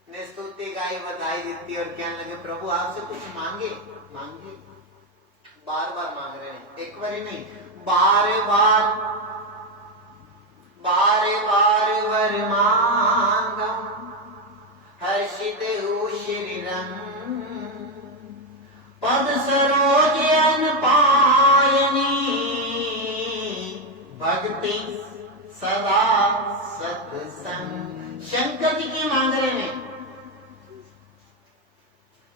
ने स्तुति गाई, बधाई देती और कहने लगे प्रभु आपसे कुछ मांगे। मांगे बार बार मांग रहे हैं, एक बार ही नहीं, बार बार वर मांगम, हर्षित हो श्री रंग। पद सरोज अन पायनी, भक्ति सदा सत्संग। शंकर जी की मांग रहे हैं,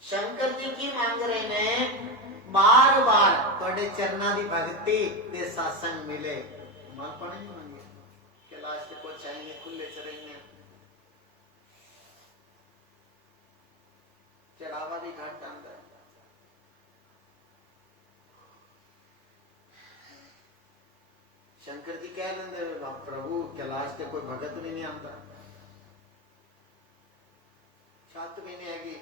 शंकर जी की मांग रहे ने बार बार थोड़े चरना की भक्ति ते सत्संग मिले। मां पाने नहीं मांगे कैलाश के पहुंचाएंगे, खुले चरेंगे, चढ़ावा भी घाट अंदर। शंकर जी कह लेंगे प्रभु कैलाश से कोई भगत भी नहीं आता, छत भी नहीं हैगी,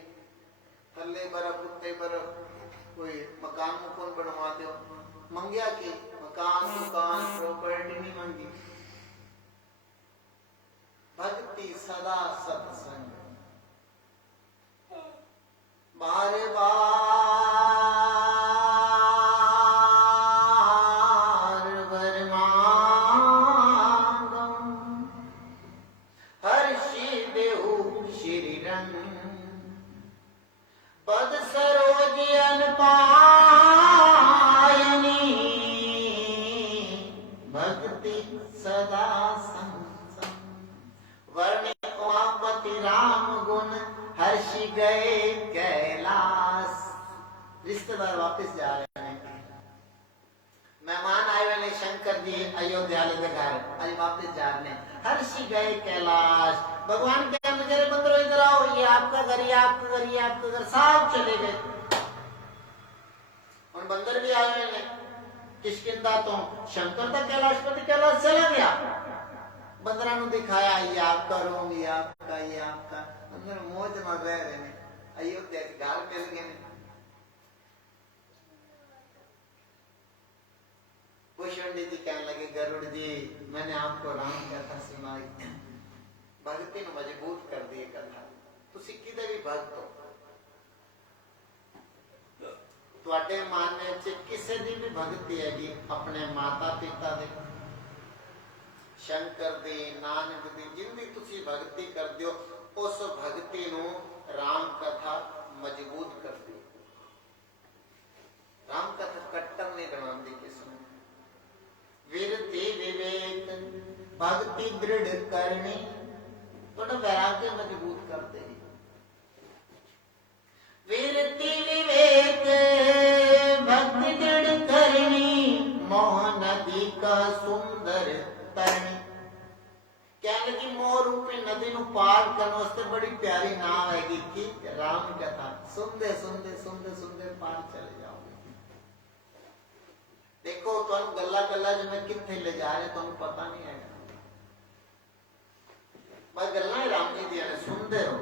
थले बर्फ उत्ते बर्फ, कोई मकान मुकुन बनवा दो, मंगया की मकान दुकान प्रॉपर्टी नहीं मंगी, भक्ति सदा सत्संग, बारे बार वर मांगम, हर्षि देहु श्री रंग, पद सरोज अनपायनी, भक्ति सदा संग वर्ण उमापति राम गुण, हर्षि गए कैलाश। रिश्तेदार वापस जा रहे हैं, मेहमान आए हुए शंकर जी अयोध्या के घर, आज वापस जा रहे हैं, हर्षि गए कैलाश। भगवान के मेरे बंदरों इधर आओ, ये आपका घर, ये आपका घर, ये आपका घर, सब चले गए। और बंदर भी आए हुए हैं किष्किंधा तो, शंकर था कैलाशपति, कैलाश चला गया, बंदरा नु दिखाया ये आपका रूम, ये आपका, ये आपका, बंदर मौज में रह रहे हैं, अयोध्या के घर मिल गए। पुष्पंडी जी कहने लगे गरुड़ जी मैंने आपको राम कथा सुनाई, भक्ति ने मजबूत कर दी कथा, तुसी किधर भी भक्त हो, ਤੁਹਾਡੇ ਮਨ ਵਿੱਚ ਕਿਸੇ ਦੀ ਵੀ ਭਗਤੀ ਹੈਗੀ ਆਪਣੇ ਮਾਤਾ ਪਿਤਾ ਦੇ, शंकर दी, नानक दी, जिंदी तुसी भक्ति करते हो, उस भक्ति नु राम कथा मजबूत कर दी। राम कथा कट्टर नहीं बनाती किसने, वीरति विवेक भक्ति दृढ़ करनी, थोड़ा वैराग्य मजबूत करते ही। वीरति विवेक भक्ति दृढ़ करनी, मोह नदी का सुंदर तरनी। कहने लगी मोह रूपी नदी नु पार करने वास्ते बड़ी प्यारी नाव हैगी कि राम कथा सुनते सुनते सुनते सुनते पार चले जाओगे। देखो तुम गल्ला गल्ला जो मैं कितने ले जा रहे तुम पता नहीं है, बस गल्ला ही राम जी दिया ने सुनते रहो।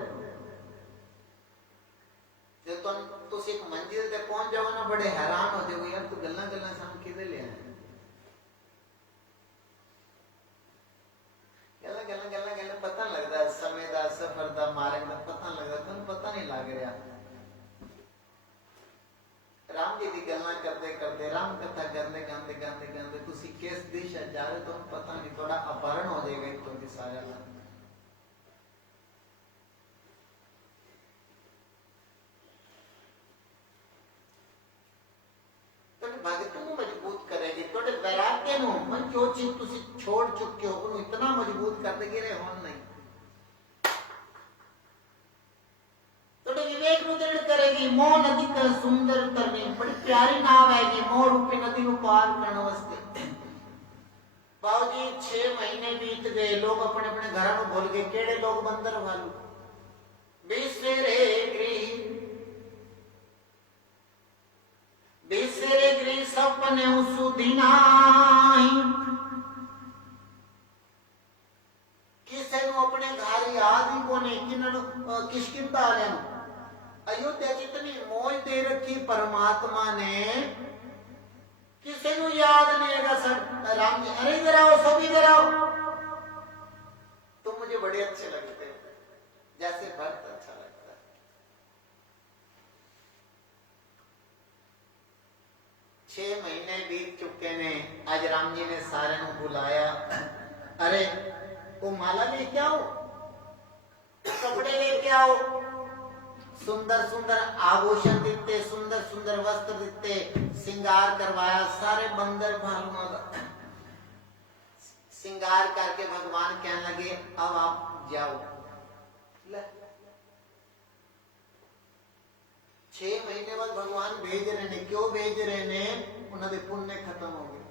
जब तुम एक मंजिल तक पहुंच जाओ ना बड़े हैरान हो जाओगे, यार तू गल्ला गल्ला साम किधर ले आया, गल्ला गल्ला गल्ला गल्ला पता लगता है, समय दा सफर दा मार्ग दा पता लगता, तुम पता नहीं लग रहा। राम जी की गल्ला करते करते राम कथा करने गाते गाते गाते तुसी किस दिशा जा रहे तुम पता नहीं, थोड़ा अपहरण हो जाएगा एक तो सारा ला। भगत को मजबूत करेगी, थोड़े वैराग्य नु मन जो चीज तुसी छोड़ चुके हो उन्हें इतना मजबूत कर देगी रे होन नहीं। थोड़े विवेक नु दृढ़ करेगी, मोह नदी का सुंदर तरनी, बड़ी प्यारी नाव आएगी मोह रूपी नदी नु पार करने वास्ते। बाबूजी 6 महीने बीत गए, लोग अपने अपने घरों को भूल गए, केड़े लोग बंदर वालू बिसरे गृह, बिसरे गृह सपने सुदिनाई, किसे नु अपने घर याद ही कोने, किन्नू किष्किंधा वाले नु अयोध्या की इतनी मौज दे रखी परमात्मा ने, किसे नु याद नहीं है। सर राम जी अरे इधर आओ, सब इधर आओ, तुम मुझे बड़े अच्छे लगते हो, जैसे भक्त अच्छा लगता है। 6 महीने बीत चुके ने, आज राम जी ने सारे को बुलाया, अरे वो माला लेके आओ, कपड़े लेके आओ, सुंदर सुंदर आभूषण दिते, सुंदर सुंदर वस्त्र दिते, श्रृंगार करवाया, सारे बंदर भालुओं का श्रृंगार करके भगवान कहने लगे अब आप जाओ। 6 महीने बाद भगवान भेज रहे ने, क्यों भेज रहे ने, उन्होंने पुण्य खत्म हो गए।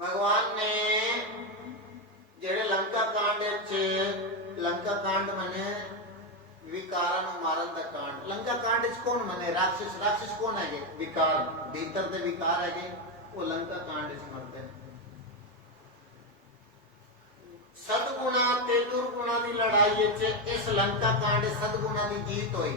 भगवान ने जेड़े लंका कांड लंका कांड मने विकारा नु मारन दा कांड, लंका कांड कौन मने राक्षस राक्षस कौन है विकार भीतर दे विकार है वो लंका कांड च मरते हैं सदगुणा ते दुर्गुणा की लड़ाई इस लंका कांड सदगुणा की जीत हुई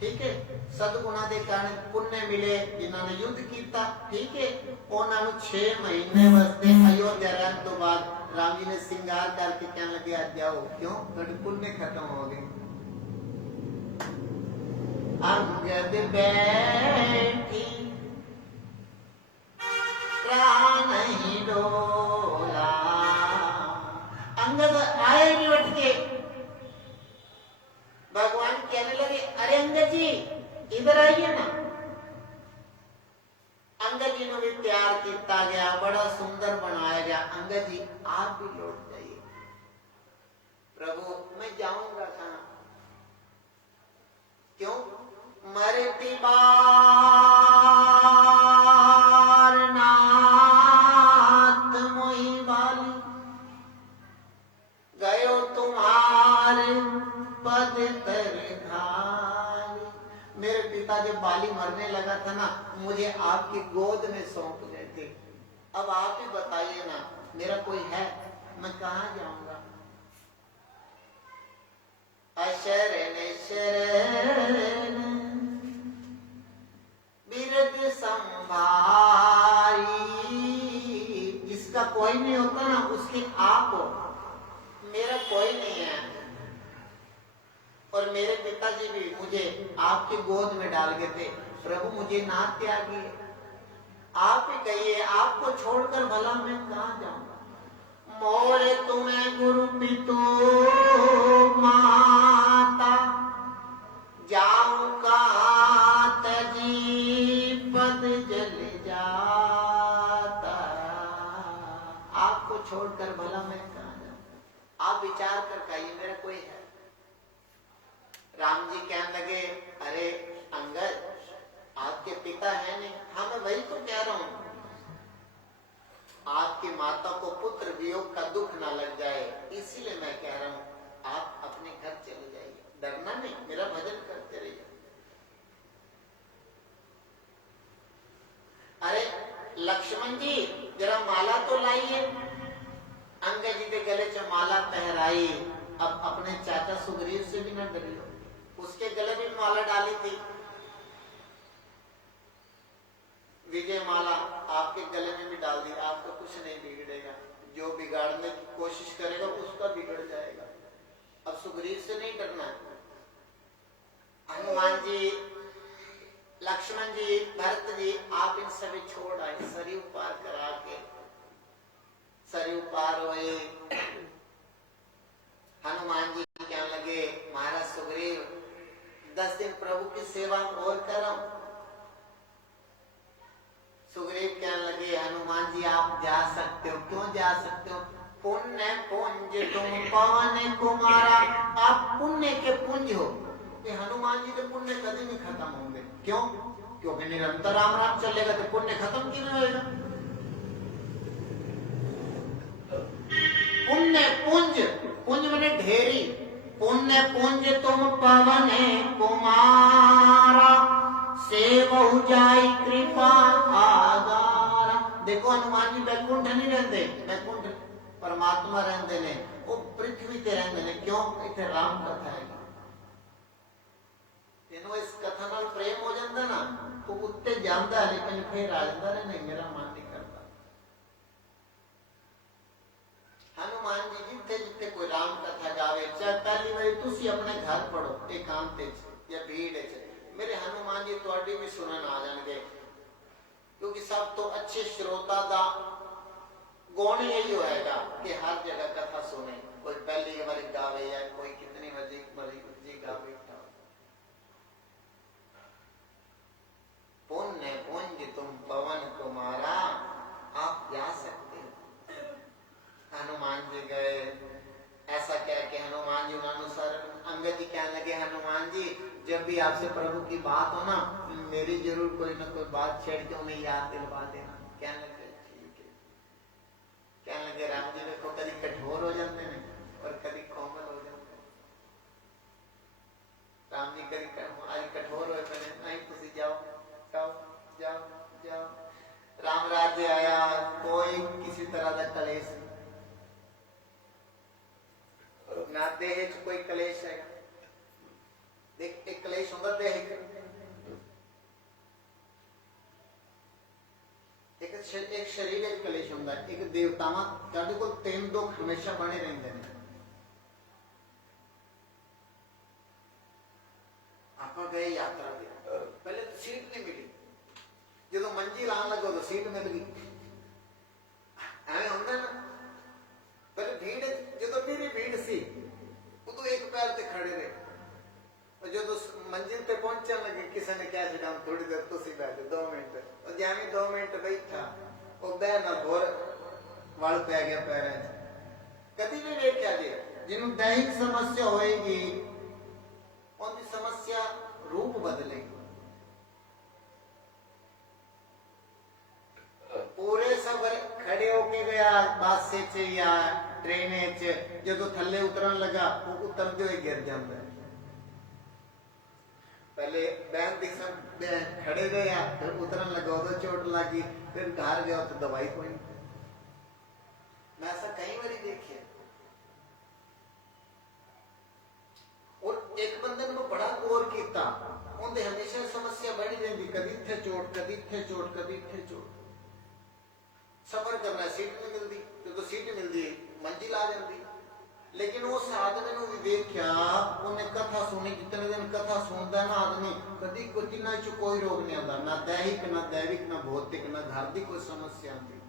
ठीक है सदगुणा के कारण पुण्य मिले जिन्होंने युद्ध किया ठीक है उन्होंने 6 महीने वास्ते अयोध्या रहने तो बाद राम जी ने श्रृंगार करके कहने लगे आज जाओ क्यों थोड़ी पुण्य खत्म हो गई अंगद बैठी नहीं डोला अंगद आए नहीं उठ के भगवान कहने लगे अरे अंगद जी इधर आइए ना अंगद जी ने भी प्यार किया गया बड़ा सुंदर बनाया गया अंगद जी आप भी लौट जाइए प्रभु मैं जाऊंगा कहां क्यों मरती बार नाथ मोहि बाली गयो तुम्हारे पद तर खाली मेरे पिता जब बाली मरने लगा था ना मुझे आपकी गोद में सौंप गए थे अब आप ही बताइए ना मेरा कोई है मैं कहां जाऊंगा अशरण शरण बिरद संभारी जिसका कोई नहीं होता ना उसके आप हो मेरा कोई नहीं है और मेरे पिताजी भी मुझे आपकी गोद में डाल गए थे प्रभु मुझे ना त्यागिए आप ही कहिए आपको छोड़कर भला मैं कहां जाऊंगा मोरे तुम्हें गुरु पितु माता जाऊं कहां तजी पद जल जाता आपको छोड़कर भला मैं कहां जाऊं आप विचार कर कहिए मेरा कोई है राम जी कहने लगे अरे अंगद आपके पिता है नहीं हाँ मैं वही तो कह रहा हूं आपकी माता को पुत्र वियोग का दुख ना लग जाए इसीलिए मैं कह रहा हूं आप अपने घर चले जाइए डरना नहीं मेरा भजन करते रहिए अरे लक्ष्मण जी जरा माला तो लाइए अंगद जी के गले से माला पहराई अब अपने चाचा सुग्रीव से भी न डरियो उसके गले में माला डाली थी विजय माला आपके गले में भी डाल दी आपका कुछ नहीं बिगड़ेगा जो बिगाड़ने की कोशिश करेगा उसका बिगड़ जाएगा अब सुग्रीव से नहीं डरना हनुमान जी लक्ष्मण जी भरत जी आप इन सभी छोड़ आए सरयू पार करा के सरयू पार हुए हनुमान जी कहने लगे महाराज सुग्रीव 10 दिन प्रभु की सेवा और करो सुग्रीव कहने लगे हनुमान जी आप जा सकते हो क्यों जा सकते हो पुण्य पुंज तुम पवन कुमारा आप पुण्य के पुंज हो ये हनुमान जी के पुण्य कभी नहीं खत्म होंगे क्यों क्योंकि निरंतर राम राम चलेगा तो पुण्य खत्म क्यों नहीं होगा पुण्य पुंज पुंज मैंने ढेरी पुण्य पुंज तुम पवन कुमारा सेवहु जाई कृपा आगारा देखो हनुमान जी बैकुंठ नहीं रहते बैकुंठ परमात्मा रहते ने वो पृथ्वी ते रहते ने क्यों इतने राम कथा है तेनों इस कथा नाल प्रेम हो जाता ना तो उत्ते जाता है लेकिन फिर आ जाता है नहीं मेरा मन नहीं करता हनुमान जी जिथे जिथे कोई राम कथा गावे चाहे पहली बारी तुसी अपने घर पढ़ो एकांत या भीड़ मेरे हनुमान जी तुहाडी भी सुनन आ जाएंगे क्योंकि सब तो अच्छे श्रोता दा गुण यही होएगा कि हर जगह कथा सुने कोई पहली बारी गावे या कोई कितनी बड़ी गावे पुण्य पुंज तुम पवन कुमारा आप जा सकते हो हनुमान जी गए ऐसा कह के हनुमान जी अनुसार अंगद जी कहने लगे हनुमान जी जब भी आपसे प्रभु की बात हो ना मेरी जरूर कोई ना कोई बात छेड़ के उन्हें याद दिलवा देना कहने लगे ठीक है कहने लगे राम जी देखो कभी कठोर हो जाते हैं और कभी कोमल हो जाते हैं राम जी आज कठोर हुए पहले नहीं तुसी जाओ जाओ जाओ जाओ। राम राज्य आया, कोई किसी तरह का कलेश ना, देह च कोई कलेश है। देख एक कलेश होगा देह एक शरीर एक कलेश होंगे, एक देवतावां साडे कोल तीन दुख हमेशा बने रहंदे ने। आपां गए यात्रा ते, पहले तो सीट नहीं मिली, जो मंजी लान लगो तो सीट मिल गई। एवें होंदा ना, पहले भीड़ जो मेरी भीड़ सी उदों एक पैर ते खड़े रहे, और जो मंजिल पे पहुंचने लगे किसी ने क्या छड़ा थोड़ी देर तुसी बैठे 2 मिनट, और जाने 2 मिनट बैठा वो बह ना घोर वल पै गया पैरों च। कभी भी देखा जी जिन्हों दैहिक समस्या होएगी उनकी समस्या रूप बदलेगी। पूरे सफर खड़े होके गया बस च या ट्रेन च, जो थल्ले उतरन लगा वो उतरते हुए गिर जाता है। पहले बैन दी सब खड़े गया, फिर उतरन लगा उधर चोट लगी, फिर घर गया तो दवाई कोई। मैं ऐसा कई बार देखिए। और एक बंदे ने बड़ा गौर किया, उनके हमेशा समस्या बनी रहती, कभी इत्थे चोट कभी इत्थे चोट कभी इत्थे चोट। सफर करना सीट नहीं मिलती, जो सीट मिलती मंजिल आ जाती। लेकिन उस आदमी ने भी देखा, उन्हें कथा सुनी, जितने दिन कथा सुनता ना आदमी कभी तिना च कोई रोग नहीं आता, ना दैहिक ना दैविक ना भौतिक ना घर की कोई समस्या आती।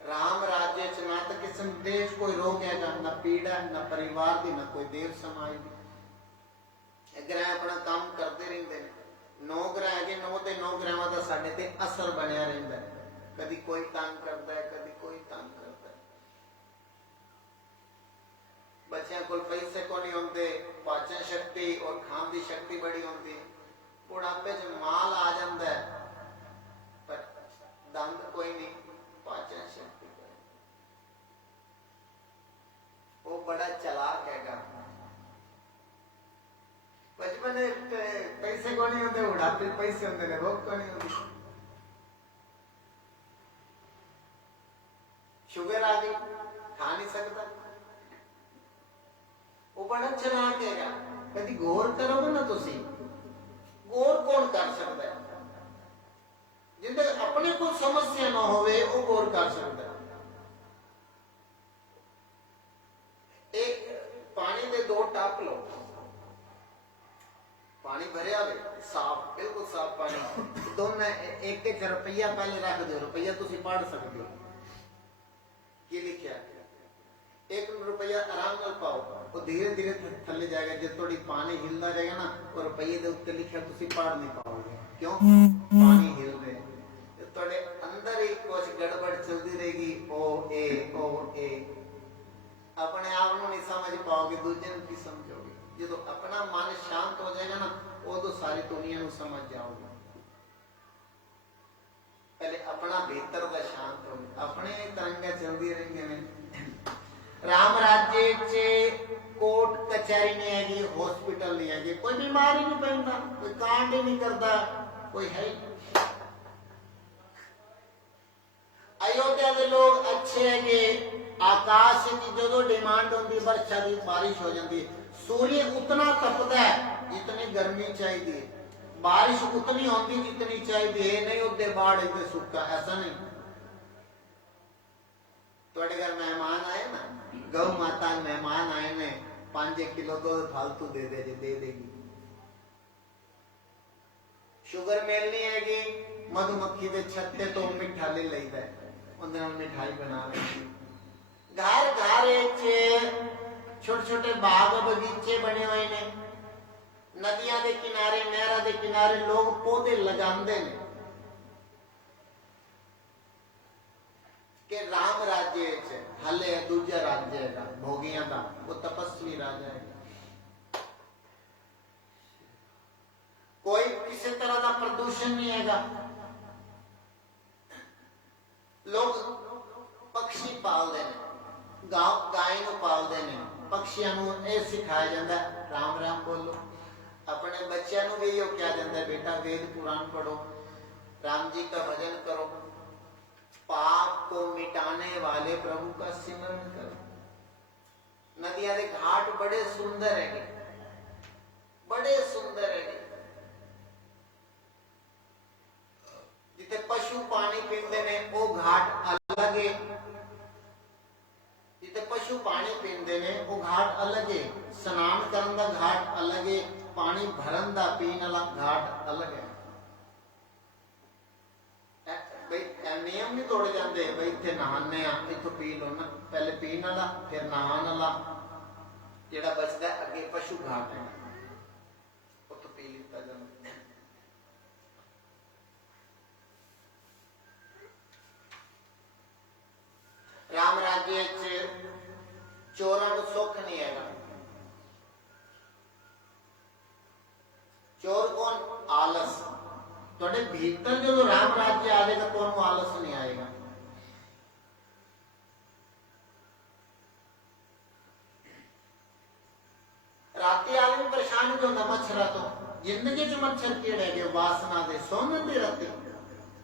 राम राज्य च ना तो किसी देश कोई रोग है, ना पीड़ा, ना परिवार की, ना कोई देव समाज की। ग्रह अपना काम करते रहते हैं। 9 ग्रह है, 9 के 9 ग्रहों का साडे ते असर बनया रहता है। कभी कोई तंग करता है, कभी कोई तंग करता है। बच्चों को पैसे को नहीं होंगे, पाचन शक्ति और खान की शक्ति बड़ी होती, बुढ़ापे च माल आ जाता है पर दंद कोई नहीं, पाचन शक्ति कोई। वो बड़ा चलाक हैगा। बचपन पैसे को नहीं होंगे, बुढ़ापे पैसे होंगे, भूख को नहीं होंगी। शुगर आ गई, खा नहीं सकता। वो बड़ा चलाक हैगा। कभी गौर करोगे ना तुसी, गौर कौन कर सकता है? जिंदे अपने को समस्या ना होवे वो गौर कर सकता है। एक पानी दे 2 टप लो, पानी भरे आवे साफ, बिल्कुल साफ पानी, दोनों एक रुपया पहले रख दो, रुपया तुसी पढ़ सकते हो ये लिखा। 1 रुपया आराम नाल पाओ, वो धीरे धीरे थले जाएगा। जो थोड़ी पानी हिलता रहेगा ना, वो रुपये के उत्ते लिखा तुसी पढ़ नहीं पाओगे। क्यों? पानी हिल रहे, थोड़े अंदर ही कुछ गड़बड़ चलती रहेगी। ओ ए अपने आप को नहीं समझ पाओगे, दूजे की समझोगे। जो अपना मन शांत हो जाएगा ना, वो तो सारी दुनिया को समझ जाओगे। पहले अपना भीतर का शांत हो, अपने तरंगा चलती रहेंगे। राम राज्य चे कोर्ट कचहरी नहीं हैगी, हॉस्पिटल नहीं हैगी, कोई बीमारी नहीं पैदा, कोई कांड ही नहीं करता, कोई है ही। अयोध्या के लोग अच्छे है, आकाश की जो डिमांड होती वर्षा की बारिश हो जाती, सूर्य उतना तपता है जितनी गर्मी चाहिए, बारिश उतनी होती जितनी चाहिए, नहीं होते बाढ़ इतने सूखा, ऐसा नहीं। थोड़े घर मेहमान आए ना, गौ माता मेहमान आए ने 5 किलो तो फालतू दे देगी। शुगर मिलनी हैगी, मधुमक्खी के छत्ते तो मिठा ले लेता है, उन्हें मिठाई बना रही। घर छोटे छोटे बाग बगीचे बने हुए ने, नदियां के किनारे, नहरों के किनारे लोग पौधे लगाते हैं कि राम राज्य हले दूजा राज्य है भोगियां का, वो तपस्वी राजा है। कोई किसी तरह का प्रदूषण नहीं हैगा। लोग पक्षी पालते हैं, गाय ਨੂੰ ਪਾਲਦੇ ਨੇ, ਪਕਸ਼ੀਆਂ ਨੂੰ ਇਹ ਸਿਖਾਇਆ ਜਾਂਦਾ ਰਾਮ ਰਾਮ ਬੋਲੋ। अपने बच्चों को भी यो क्या जाता है, बेटा वेद पुराण पढ़ो, राम जी का भजन करो, पाप को मिटाने वाले प्रभु का सिमरन करो। नदियां के घाट बड़े सुंदर है, बड़े सुंदर है। जिथे पशु पानी पीते ने वो घाट अलग है, जिथे पशु पानी पीते ने वो घाट अलग है, स्नान करने का घाट अलग है, पानी भरन दा पीने वाला घाट अलग है। भाई नियम नहीं तोड़े जाते, भाई इतने नहाने इतों पी लो ना, पहले पीने वाला फिर नहाने वाला, जेड़ा बचता है अगे पशु घाट है उतो पी लिया जाता। राम राज्य चोरां नूं सुख नहीं है। चोर कौन? आलस। थोड़े भीतर जो राम राज्य आ जाएगा तो उनको आलस नहीं आएगा। राती आदमी परेशान जो न मच्छर तो जिंदगी च मच्छर कीड़े गए वासना दे सोन दी राती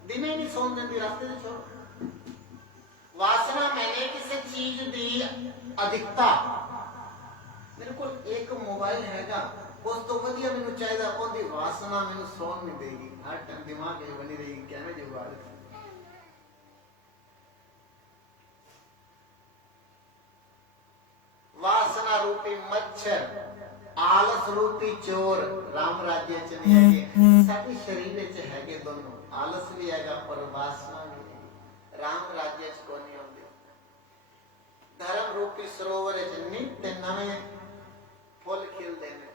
दिने नहीं सोन दी राती दे छोड़। वासना मैंने किसी चीज दी अधिकता। मेरे को एक मोबाइल हैगा उस तो वधिया मैनू चाहिए, ओदी वासना मैनू सौन नहीं देगी, हर टाइम दिमाग में बनी रहेगी क्या मैं जुगाड़। वासना रूपी मच्छर, आलस रूपी चोर राम राज्य च नहीं है। साडे शरीर च हैगे दोनों, आलस भी हैगा और वासना भी है। राम राज्य च कोई नहीं आउंदी। धर्म रूपी सरोवर च नित्य नवे फुल खिलदे ने।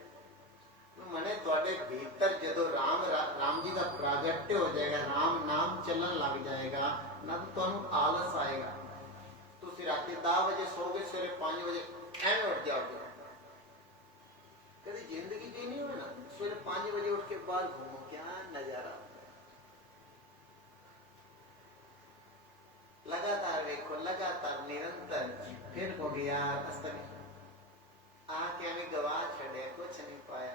मने तुहाडे भीतर जदों राम जी का प्रागट्य हो जाएगा, राम नाम चलन लग जाएगा ना, तो तुहानू आलस आएगा। तुसीं राती 10 बजे सोगे, सवेरे 5 बजे एवें उठ जाओगे। कभी जिंदगी जी नहीं होना, सवेरे 5 बजे उठ के बाहर घूमो, क्या नजारा। लगातार देखो, लगातार निरंतर, फिर हो गया आके हमें गवा छड़े, कुछ नहीं पाया।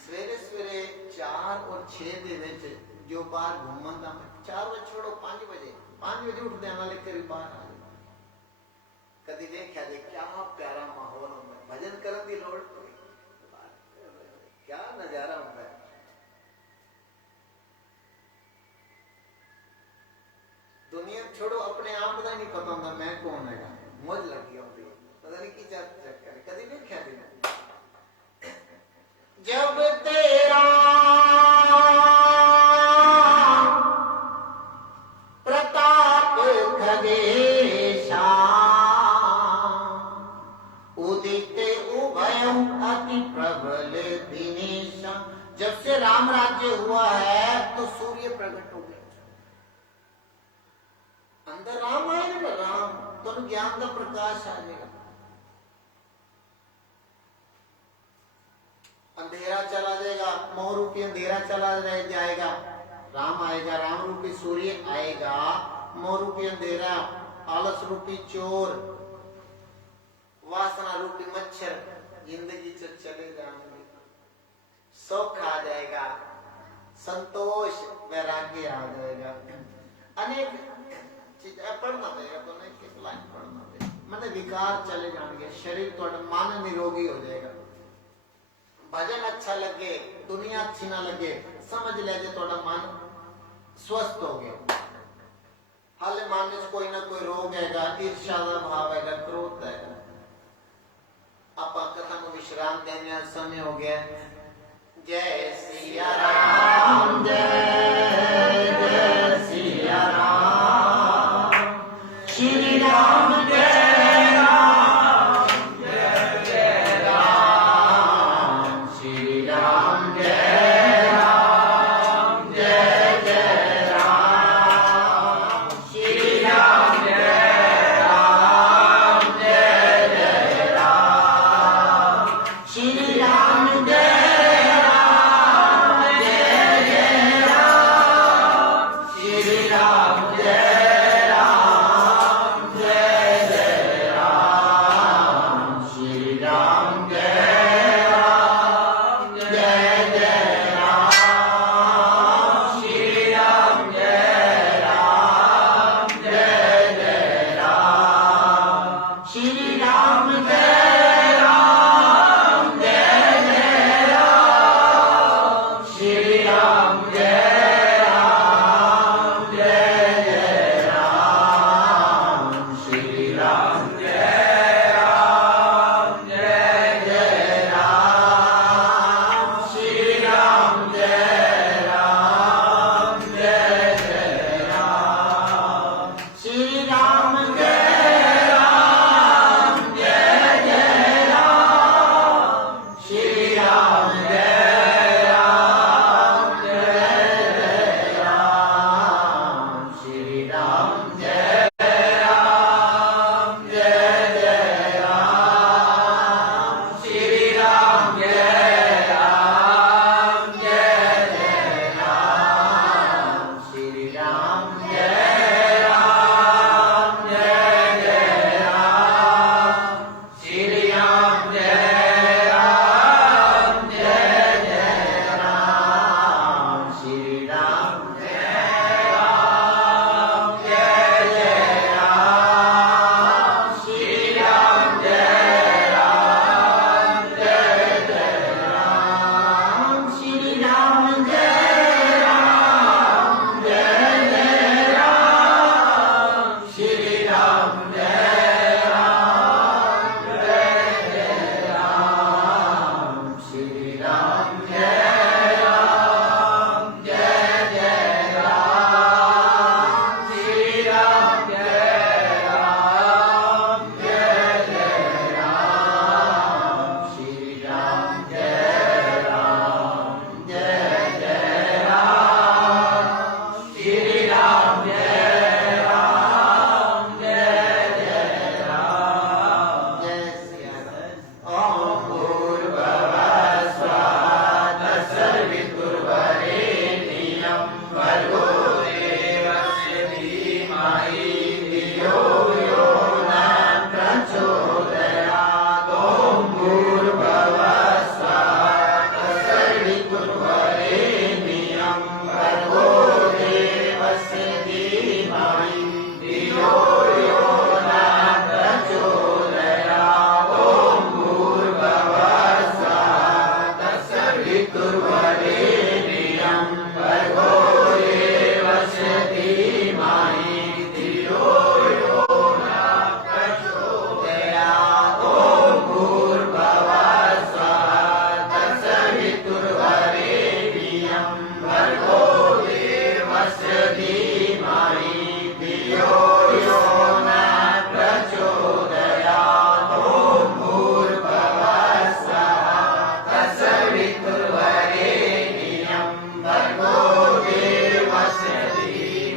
सवेरे सवेरे 4 और 6 दे विच जो बाहर घूमन दा 4 बजे छोड़ो 5 बजे उठ देना लेकर बाहर आ जाओ। कदी देखा दे क्या प्यारा माहौल होता है, भजन करन दी लोड़ क्या नजारा होता है। दुनिया छोड़ो, अपने आप का नहीं पता होता मैं कौन है, मौज लगी होती है, पता नहीं की चक्कर। कदी देखा दे जब तेरा प्रताप खगेशा उदित उभयं अति प्रबल दिनेशा। जब से राम राज्य हुआ है तो सूर्य प्रकट हो गया, अंदर राम आएगा, राम तो ज्ञान का प्रकाश आ जाएगा। अंधेरा चला जाएगा, मोह रूपी अंधेरा चला रह जाएगा, राम आएगा, राम रूपी सूर्य आएगा, मोह रूपी अंधेरा, आलस रूपी चोर, वासना रूपी मच्छर जिंदगी से चले जाएंगे, सुख आ जाएगा, संतोष वैराग्य आ जाएगा। अनेक चीजें पढ़ना पड़ेगा, तो नहीं किस लाइन पढ़ना पड़ेगा, मतलब विकार चले जाएंगे, शरीर थोड़ा मन निरोगी हो जाएगा। भजन अच्छा लगे, दुनिया अच्छी ना लगे, समझ ले जे थोड़ा मन स्वस्थ हो गया। हाले मन में कोई ना कोई रोग हैगा, ईर्ष्या का भाव हैगा, क्रोध हैगा। आपा कथा को विश्राम देने समय हो गया। जय सिया राम, जय जय सिया राम, श्री राम जय राम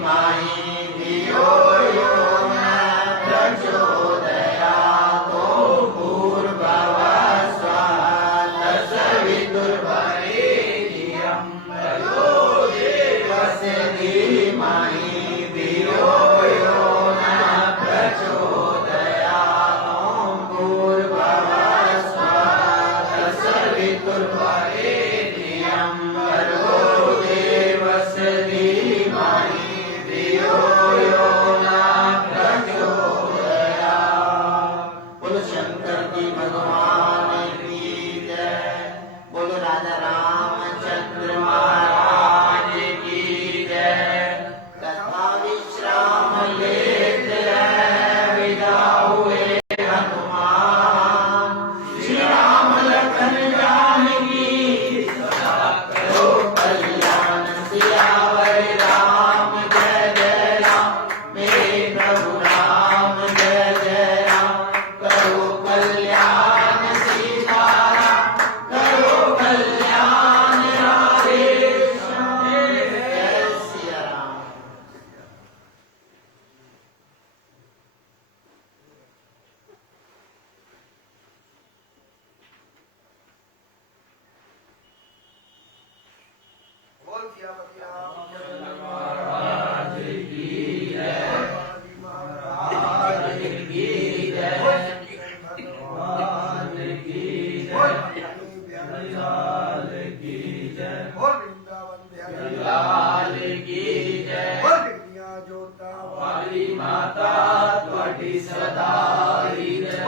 my सदा ही जय।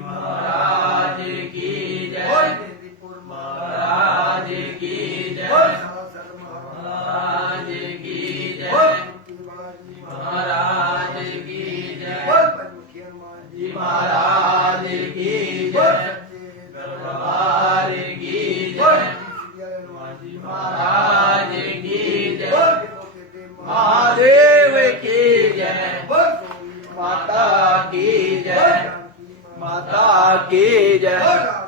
महाराज की जय। महाराज की जय। महाराज की जय। महाराज की जय। महाराज की जय। दरबार की जय। महाराज की जय। महादेव की जय। माता की जय। माता की जय।